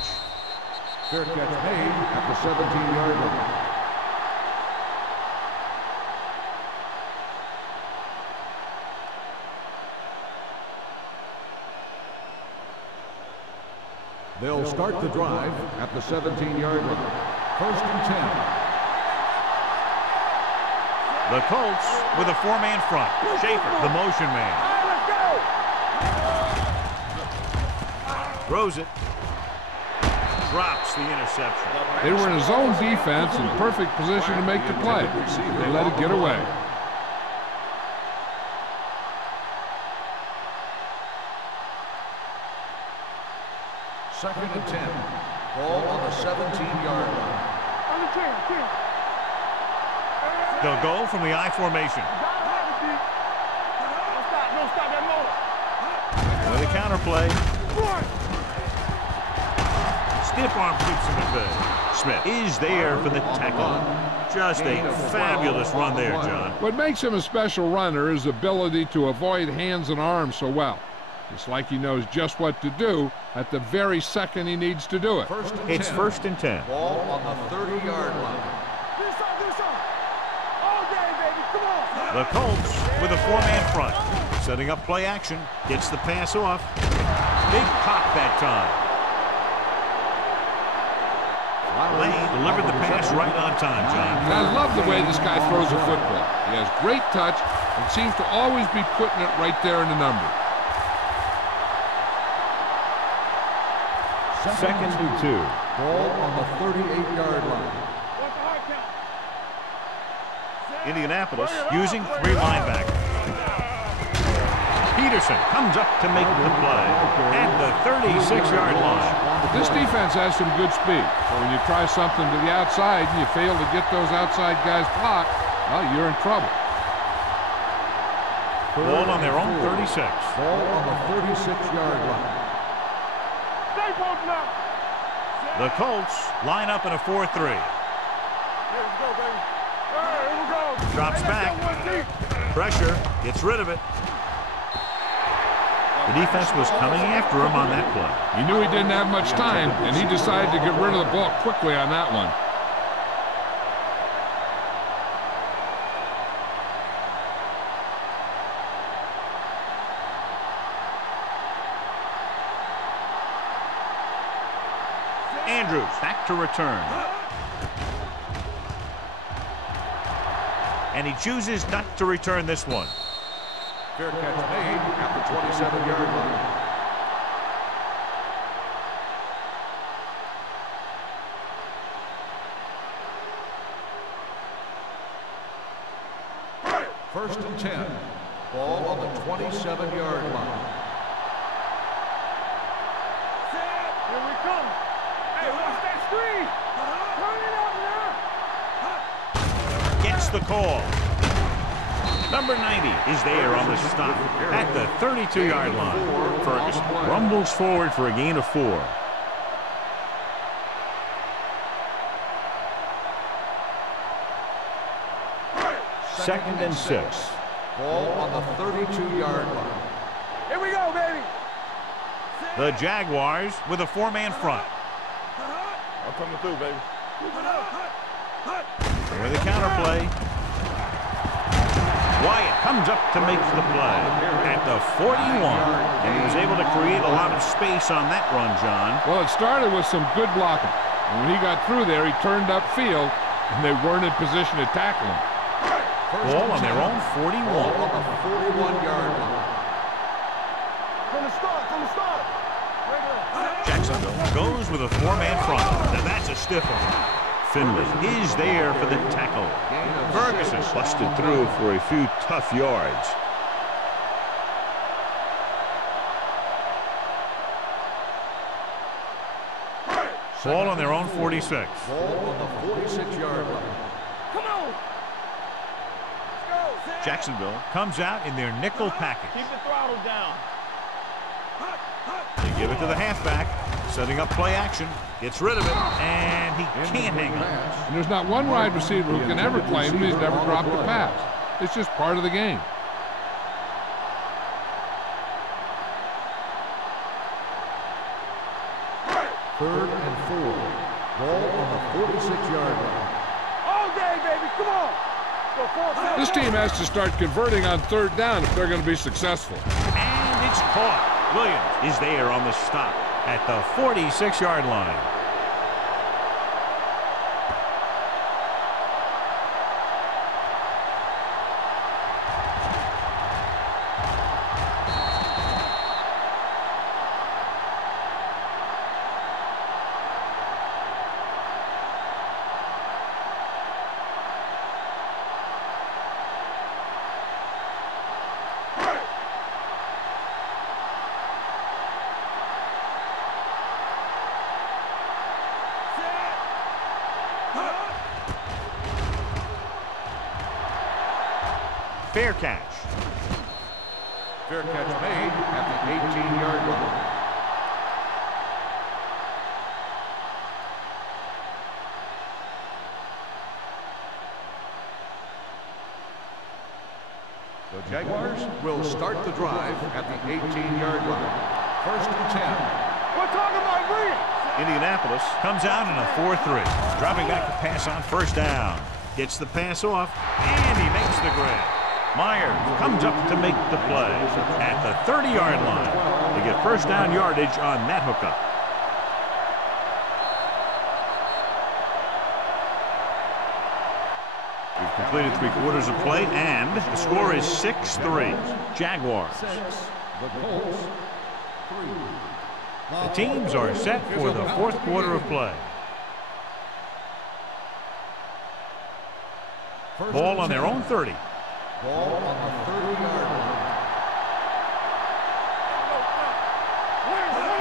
Fair catch made at the 17-yard line. They'll start the drive at the 17-yard line. 1st and 10. The Colts with a 4-man front. Schaefer, the motion man. All right, let's go. Throws it. Drops the interception. They were in a zone defense in perfect position to make the play. They let it get away. Second and 10. Ball on the 17-yard line. On the 10. They'll go from the I formation. Don't stop that motor. With a counterplay. Run. Stiff arm keeps him at bay. Smith is there for the tackle. Just a fabulous run there, John. What makes him a special runner is ability to avoid hands and arms so well. It's like he knows just what to do at the very second he needs to do it. It's 1st and 10. Ball on the 30-yard line. Do something. All day, baby. Come on. The Colts with a 4-man front. Setting up play action. Gets the pass off. Big pop that time. Lane delivered the pass right on time, John. And I love the way this guy throws a football. He has great touch and seems to always be putting it right there in the number. Second and 2. Ball on the 38-yard line. What's the hard count? Indianapolis using 3 linebackers. Peterson comes up to make the play at the 36-yard line. This defense has some good speed. So when you try something to the outside and you fail to get those outside guys blocked, well, you're in trouble. Ball on their own 36. Ball on the 36-yard line. Stay posted up. The Colts line up in a 4-3. Here we go, baby. All right, here we go. Drops Hey, let's back. go one deep. Pressure. Gets rid of it. The defense was coming after him on that play. He knew he didn't have much time, and he decided to get rid of the ball quickly on that one. Andrews back to return. And he chooses not to return this one. Fair catch made at the 27-yard line. First and 10. Ball on the 27-yard line. Here we come. Hey, watch that screen. Turn it up now. Gets the call. Number 90 is there on the stop at the 32-yard line. Ferguson rumbles forward for a gain of 4. Second and 6. Ball on the 32-yard line. Here we go, baby. The Jaguars with a 4-man front. I'm coming through, baby. With a counterplay. Wyatt comes up to make the play at the 41. And he was able to create a lot of space on that run, John. Well, it started with some good blocking. And when he got through there, he turned upfield, and they weren't in position to tackle him. Ball on their own 41. Ball on the 41-yard line. From the start. Jacksonville goes with a 4-man front. Now that's a stiff one. Finley is there for the tackle. Ferguson busted through for a few tough yards. Ball on their own 46. Ball on the 46-yard line. Come on. Let's go. Jacksonville comes out in their nickel package. Keep the throttle down. They give it to the halfback, setting up play action, gets rid of it, and he can't hang on. And there's not one wide receiver who can ever claim he's never dropped a pass. It's just part of the game. Third and 4. Ball on the 46-yard line. All day, baby. Come on. Let's go. This team has to start converting on third down if they're going to be successful. And it's caught. Williams is there on the stop at the 46-yard line. Fair catch. Fair catch made at the 18-yard line. The Jaguars will start the drive at the 18-yard line. First and 10. We're talking about brilliant. Indianapolis comes out in a 4-3. Dropping back to pass on first down. Gets the pass off, and he makes the grab. Myers comes up to make the play at the 30-yard line. They get first down yardage on that hookup. We've completed 3/4 of play, and the score is 6-3. Jaguars. The Colts, 3. The teams are set for the 4th quarter of play. Ball on their own 30. Ball on the 30-yard line.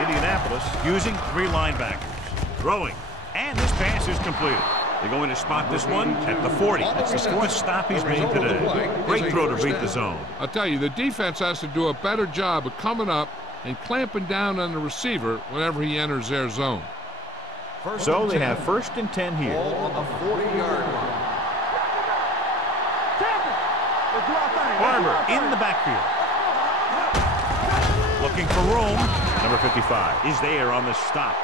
Indianapolis using 3 linebackers. Throwing. And this pass is completed. They're going to spot this one at the 40. That's the 4th stop he's made today. Great throw to beat the zone. I'll tell you, the defense has to do a better job of coming up and clamping down on the receiver whenever he enters their zone. So they have first and 10 here. Ball on the 40-yard line. Barber in the backfield. Looking for room. Number 55 is there on the stop.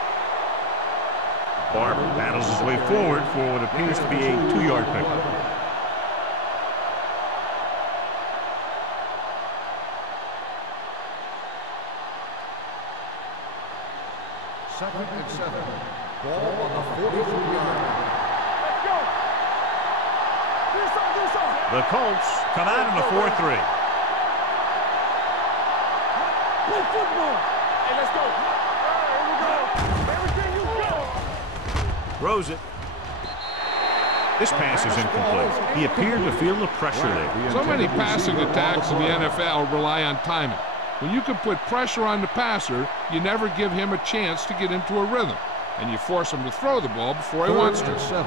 Barber battles his way forward for what appears to be a 2-yard pickup. Second and 7. Ball on the 43-yard line. Let's go. The Colts come out in a 4-3. Play football. Hey, let's go. Here we go. Everything you go. Throws it. This pass is incomplete. He appeared to feel the pressure there. So many passing attacks in the NFL rely on timing. When you can put pressure on the passer, you never give him a chance to get into a rhythm, and you force him to throw the ball before he wants to. 7.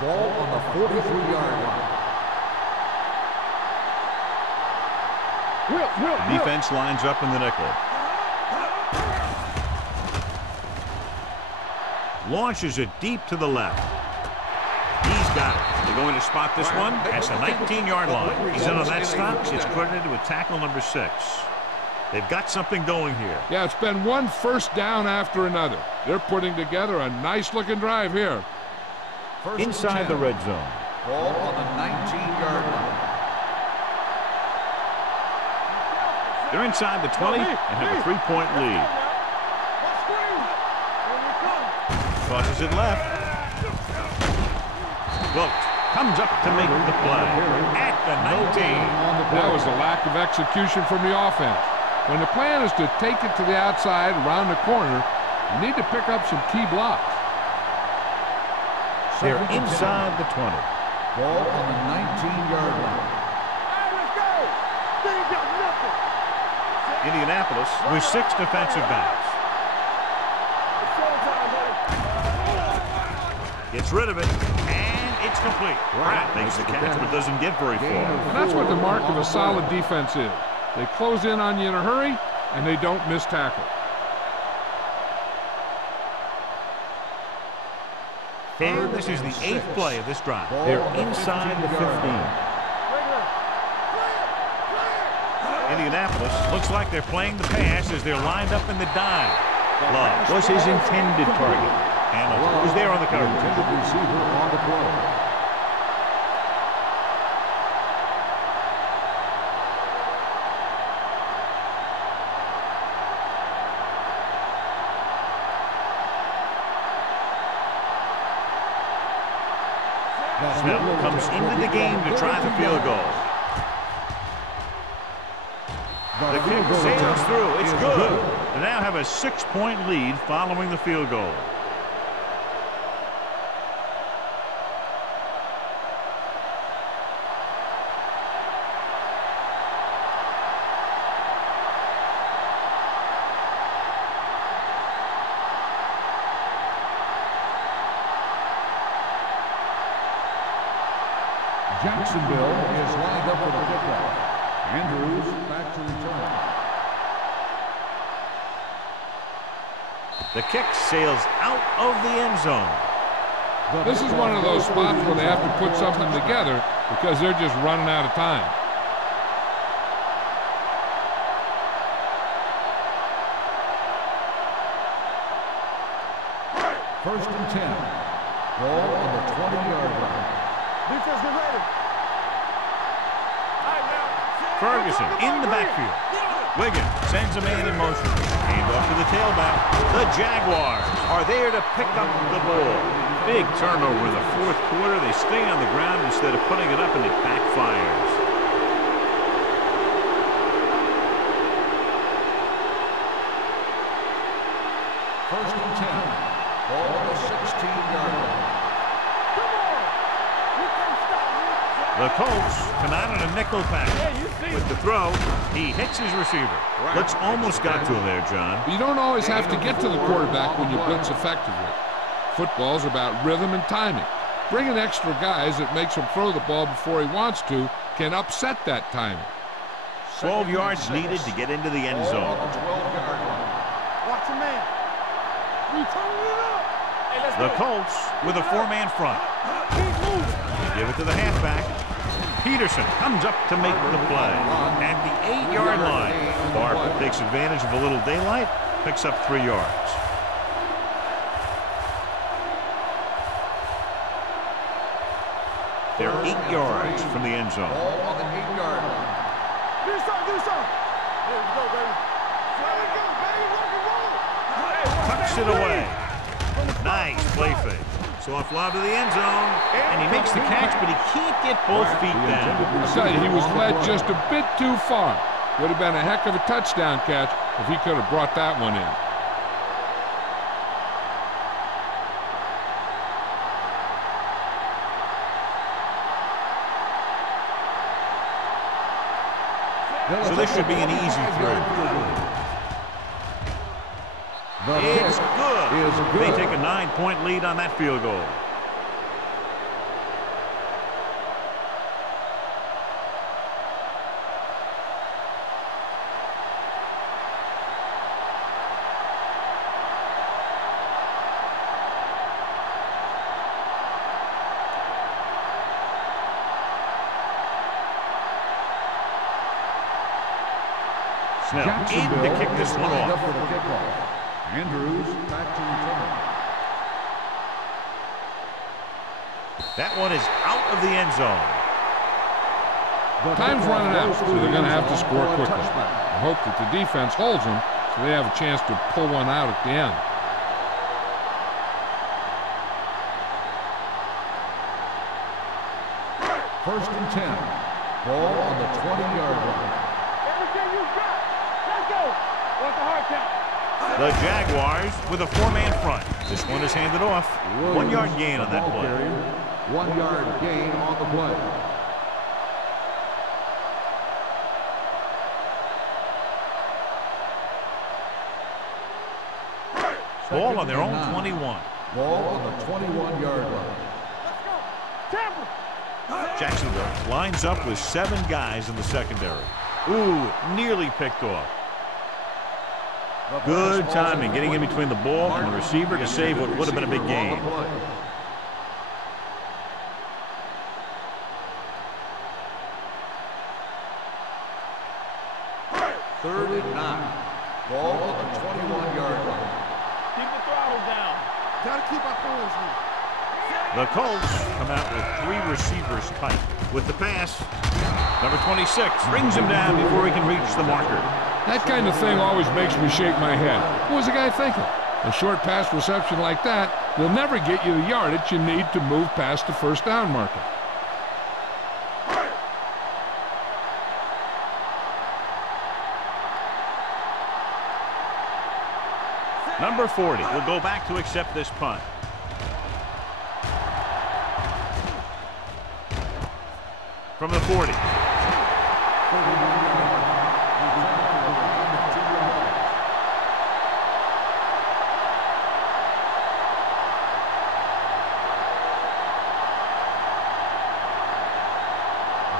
Ball on the 43-yard line. Defense lines up in the nickel. Launches it deep to the left. He's got it. They're going to spot this one at the 19-yard line. He's in on that stop. It's credited with tackle number 6. They've got something going here. Yeah, it's been one first down after another. They're putting together a nice-looking drive here. Inside the red zone. Ball on the 19-yard line. They're inside the 20 and have a 3-point lead. Crosses it left. Wilkes comes up to make the play at the 19. That was a lack of execution from the offense. When the plan is to take it to the outside, around the corner, you need to pick up some key blocks. They're inside the 20. Ball on the 19-yard line. Indianapolis with 6 defensive backs. Gets rid of it, and it's complete. Pratt makes the catch, but doesn't get very far. And that's what the mark of a solid defense is. They close in on you in a hurry, and they don't miss tackle. And this is the 8th play of this drive. They're inside the 15. Indianapolis looks like they're playing the pass as they're lined up in the dive. Love was his intended target. Hamilton was there on the coverage. Intended receiver on the play. Smith comes into the game to try the field goal. The kick sails through. It's good. They now have a 6-point lead following the field goal. Jacksonville is lined up for the kickoff. Andrews back to return. The kick sails out of the end zone. This is one of those spots where they have to put something together because they're just running out of time. First and 10. Ball on the 20-yard line. Defense, get ready. Ferguson in the backfield. Wiggins sends a man in motion. Hand off to the tailback. The Jaguars are there to pick up the ball. Big turnover in the 4th quarter. They stay on the ground instead of putting it up, and it backfires. First and 10. Ball on the 16-yard line. The Colts come out on a nickel package. With the throw, he hits his receiver. Blitz almost got to him there, John. You don't always have to get to the quarterback when you blitz effectively. Football's about rhythm and timing. Bringing extra guys that makes him throw the ball before he wants to can upset that timing. 12 yards needed to get into the end zone. On the 12-yard line. Watch a man. We turning it up. Hey, let's The go. Colts with a 4-man front. Keep moving. They give it to the halfback. Peterson comes up to make the play. At the 8-yard line, Barber takes advantage of a little daylight, picks up 3 yards. They're 8 yards from the end zone. Ball on the 8-yard line. Do something, do something. There we go, baby. There we go, baby. Rock and roll. Hey, watch Tucks that it away. play. Nice play fake. Soft lob to the end zone, and he makes the catch, but he can't get both feet down. I'll tell you, he was led just a bit too far. Would have been a heck of a touchdown catch if he could have brought that one in. So this should be an easy throw. It's good. They take a 9-point lead on that field goal. Snell in to kick this one off. Andrews back to return. That one is out of the end zone. Time's running out, so they're going to have to score quickly. I hope that the defense holds them so they have a chance to pull one out at the end. First and 10. Ball on the 20-yard line. Everything you got. Let's go. What's the hard count? The Jaguars with a 4-man front. This one is handed off. 1-yard gain on that play. 1-yard gain on the play. Ball on their own 21. Ball on the 21-yard line. Let's go. Tampa. Jacksonville lines up with 7 guys in the secondary. Ooh, nearly picked off. Good timing, getting in between the ball and the receiver to save what would have been a big gain. Third and 9. Ball on the 21-yard line. Keep the throttle down. Gotta keep our points here. The Colts come out with 3 receivers tight. With the pass, number 26 brings him down before he can reach the marker. That kind of thing always makes me shake my head. What was the guy thinking? A short pass reception like that will never get you the yardage you need to move past the first down marker. Number 40 will go back to accept this punt. From the 40.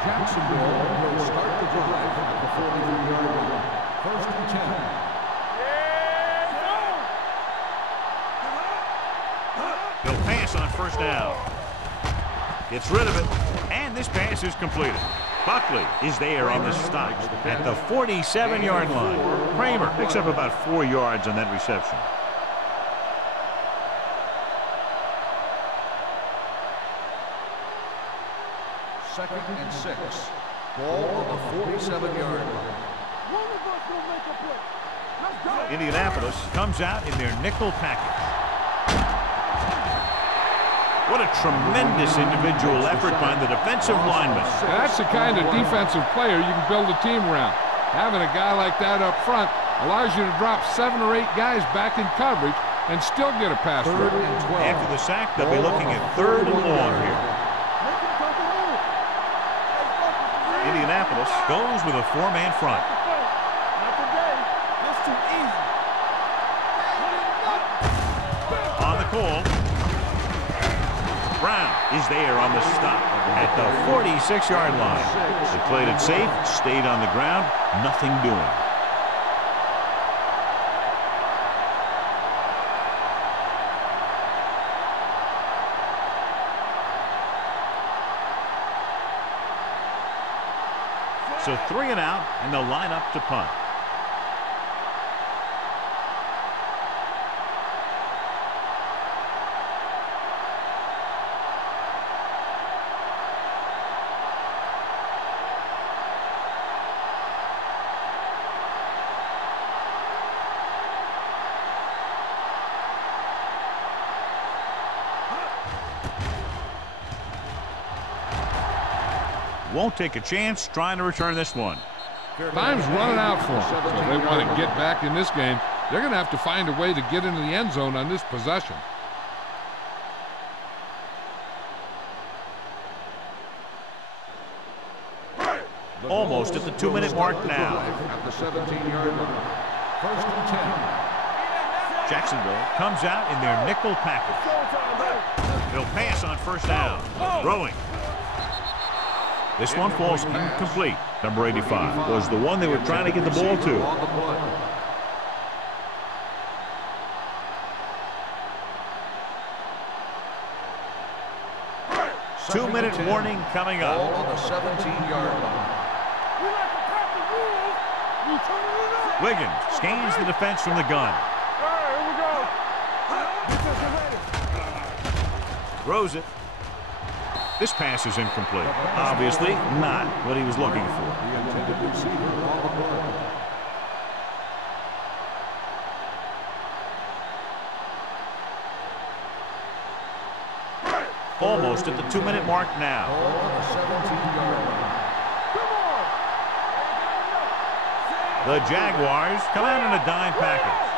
Jacksonville will start the drive at the 43-yard line. First and 10. He'll pass on first down. Gets rid of it, and this pass is completed. Buckley is there on the stop at the 47-yard line. Kramer picks up about 4 yards on that reception. Second and 6. Ball on the 47-yard line. One of us will make a play. Let's go. Indianapolis comes out in their nickel package. What a tremendous individual effort by the defensive lineman. That's the kind of defensive player you can build a team around. Having a guy like that up front allows you to drop 7 or 8 guys back in coverage and still get a pass. Third and 12. After the sack, they'll be looking at 3rd and long here. Indianapolis goes with a 4-man front. Not today. That's too easy. On the call, Brown is there on the stop at the 46-yard line. They played it safe, stayed on the ground, nothing doing. So 3 and out, and they'll line up to punt. Won't take a chance trying to return this one. Time's running out for them. So if they want to get back in this game, they're going to have to find a way to get into the end zone on this possession. Almost at the 2-minute mark now. At the 17-yard line. First and 10. Jacksonville comes out in their nickel package. They'll pass on first down. Throwing. This one falls incomplete. Number 85 was the one they were trying to get the ball to. 2-minute warning coming up. Ball on the 17-yard line. Wiggins scans the defense from the gun. Throws it. This pass is incomplete. Obviously not what he was looking for. The intended receiver on the play. Almost at the 2-minute mark now. Ball on the 17-yard line. The Jaguars come out in a dime package.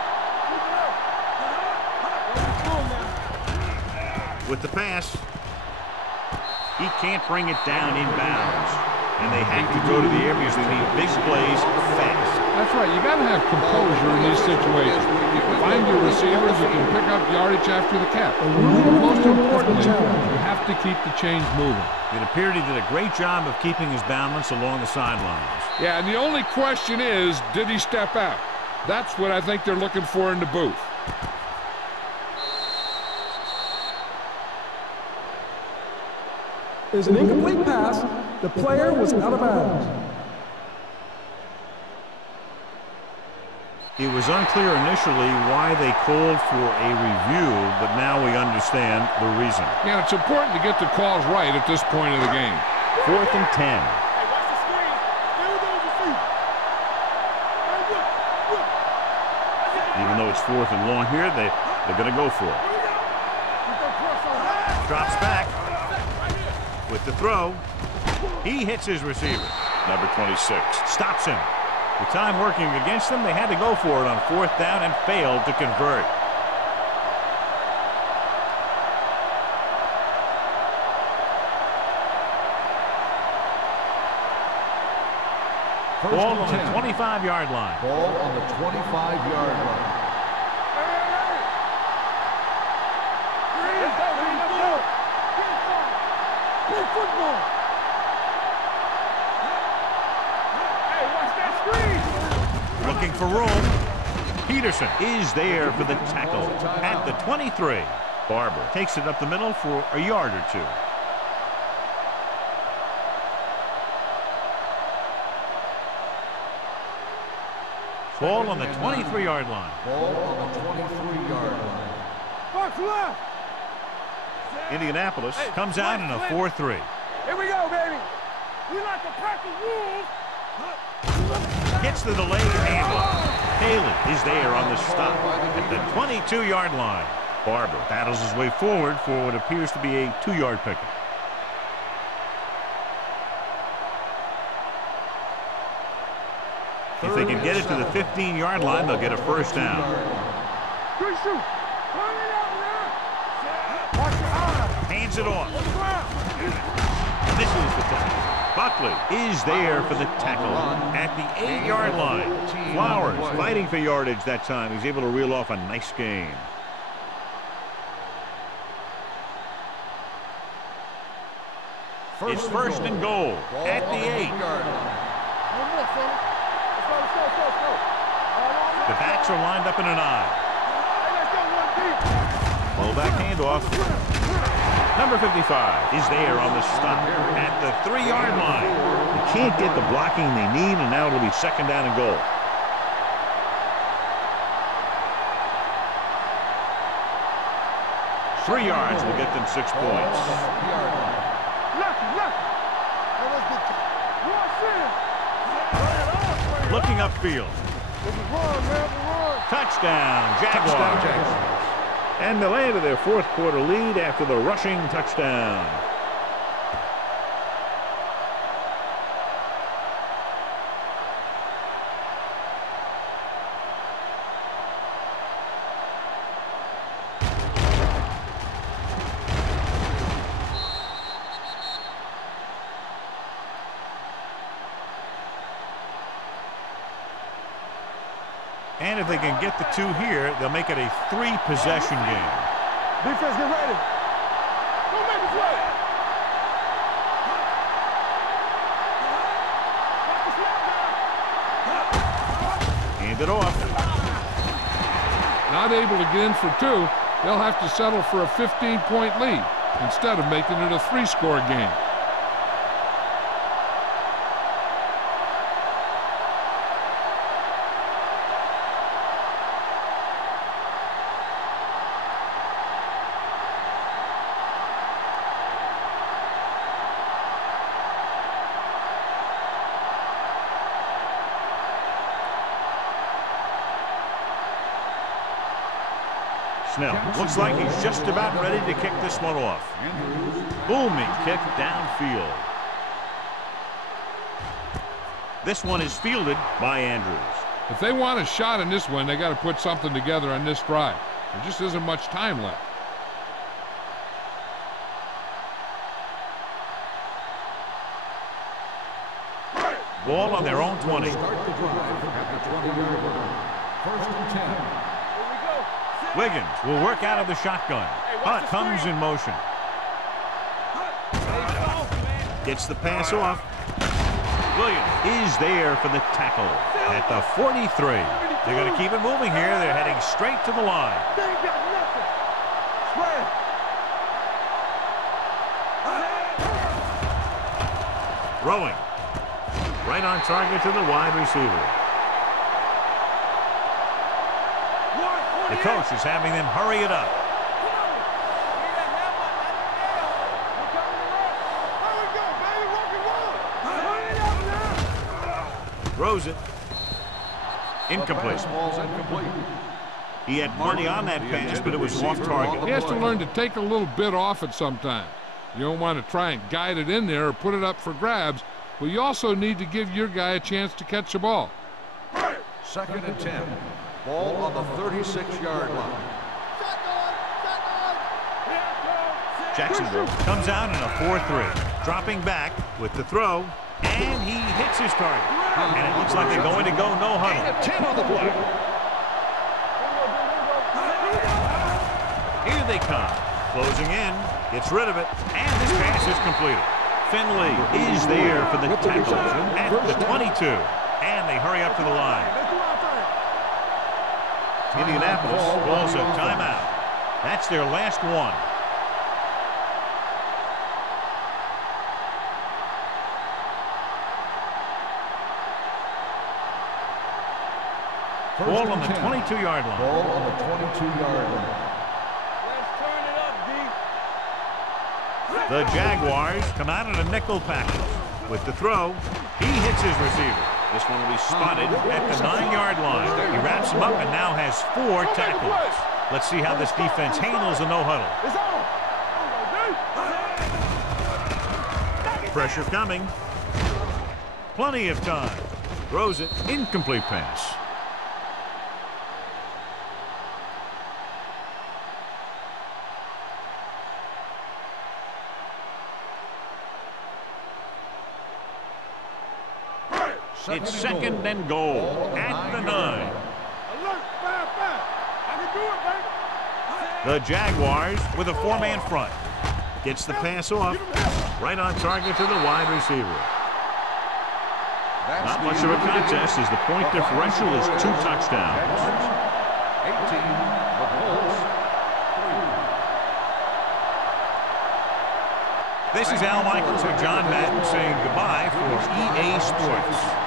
With the pass, he can't bring it down inbounds. And they have to go to the air because they need big plays fast. That's right. You got to have composure in these situations. Find your receivers who can pick up yardage after the catch. Most importantly, you have to keep the chains moving. It appeared he did a great job of keeping his balance along the sidelines. Yeah, and the only question is, did he step out? That's what I think they're looking for in the booth. Is an incomplete pass. The player was out of bounds. It was unclear initially why they called for a review, but now we understand the reason. Yeah, it's important to get the calls right at this point of the game. 4th and 10. Even though it's 4th and long here, they're going to go for it. Drops back with the throw. He hits his receiver. Number 26 stops him. With time working against them, they had to go for it on 4th down and failed to convert. Ball on the 25-yard line. Ball on the 25-yard line. Big football. Hey, watch that screen. Looking for room. Peterson is there for the tackle at the 23. Barber takes it up the middle for a yard or two. Ball on the 23-yard line. Ball on the 23-yard line. Box left. Indianapolis comes out in a 4-3. Here we go, baby. We like to crack the rules. Gets the delayed handoff. Haley is there on the stop at the 22-yard line. Barber battles his way forward for what appears to be a 2-yard pickup. If they can get it to the 15-yard line, they'll get a first down. Good shoot. Turn it out now. Watch your eyes. Hands it off. On the ground. Misses the tackle. Buckley is there for the tackle at the 8-yard line. Flowers fighting for yardage that time. He's able to reel off a nice gain. It's first and goal at the 8. One more, fella. Let's go. The backs are lined up in an I. Hey, let's go one deep. Fullback handoff. Number 55 is there on the stop at the 3-yard line. They can't get the blocking they need, and now it'll be second down and goal. Three yards will get them 6 points. Looking upfield. Touchdown, Jaguars. And they landed their 4th quarter lead after the rushing touchdown. And if they can get the 2 here, they'll make it a 3-possession game. Defense, get ready. Go make it play. Hand it off. Not able to get in for 2, they'll have to settle for a 15-point lead instead of making it a 3-score game. Snell looks like he's just about ready to kick this one off. Booming kick downfield. This one is fielded by Andrews. If they want a shot in this one, they got to put something together on this drive. There just isn't much time left. Ball on their own 20. Start the drive at the 20-yard line. First and 10. Wiggins will work out of the shotgun. Hunt comes in motion. Gets the pass off. Williams is there for the tackle at the 43. They're going to keep it moving here. They're heading straight to the line. Throwing. Right on target to the wide receiver. The coach is having them hurry it up. Throws it. Incomplete. He had plenty on that pass, but it was off target. He has to learn to take a little bit off it sometime. You don't want to try and guide it in there or put it up for grabs, but you also need to give your guy a chance to catch the ball. Second and 10. Ball on the 36-yard line. Jacksonville comes out in a 4-3. Dropping back with the throw, and he hits his target. And it looks like they're going to go no huddle. 10 on the play. Here they come. Closing in. Gets rid of it. And this pass is completed. Finley is there for the tackle at the 22. And they hurry up to the line. Indianapolis calls a timeout. That's their last one. Ball on the 22-yard line. Ball on the 22-yard line. Let's turn it up, D. The Jaguars come out in a nickel package. With the throw, he hits his receiver. This one will be spotted at the 9-yard line. He wraps him up and now has 4 tackles. Let's see how this defense handles a no-huddle. Pressure coming. Plenty of time. Throws it. Incomplete pass. It's second and goal at the 9. Alert, 5-5. I can do it, baby. The Jaguars with a 4-man front. Gets the pass off. Right on target to the wide receiver. Not much of a contest as the point differential is 2 touchdowns. 18, the Colts, 3. This is Al Michaels and John Madden saying goodbye for EA Sports.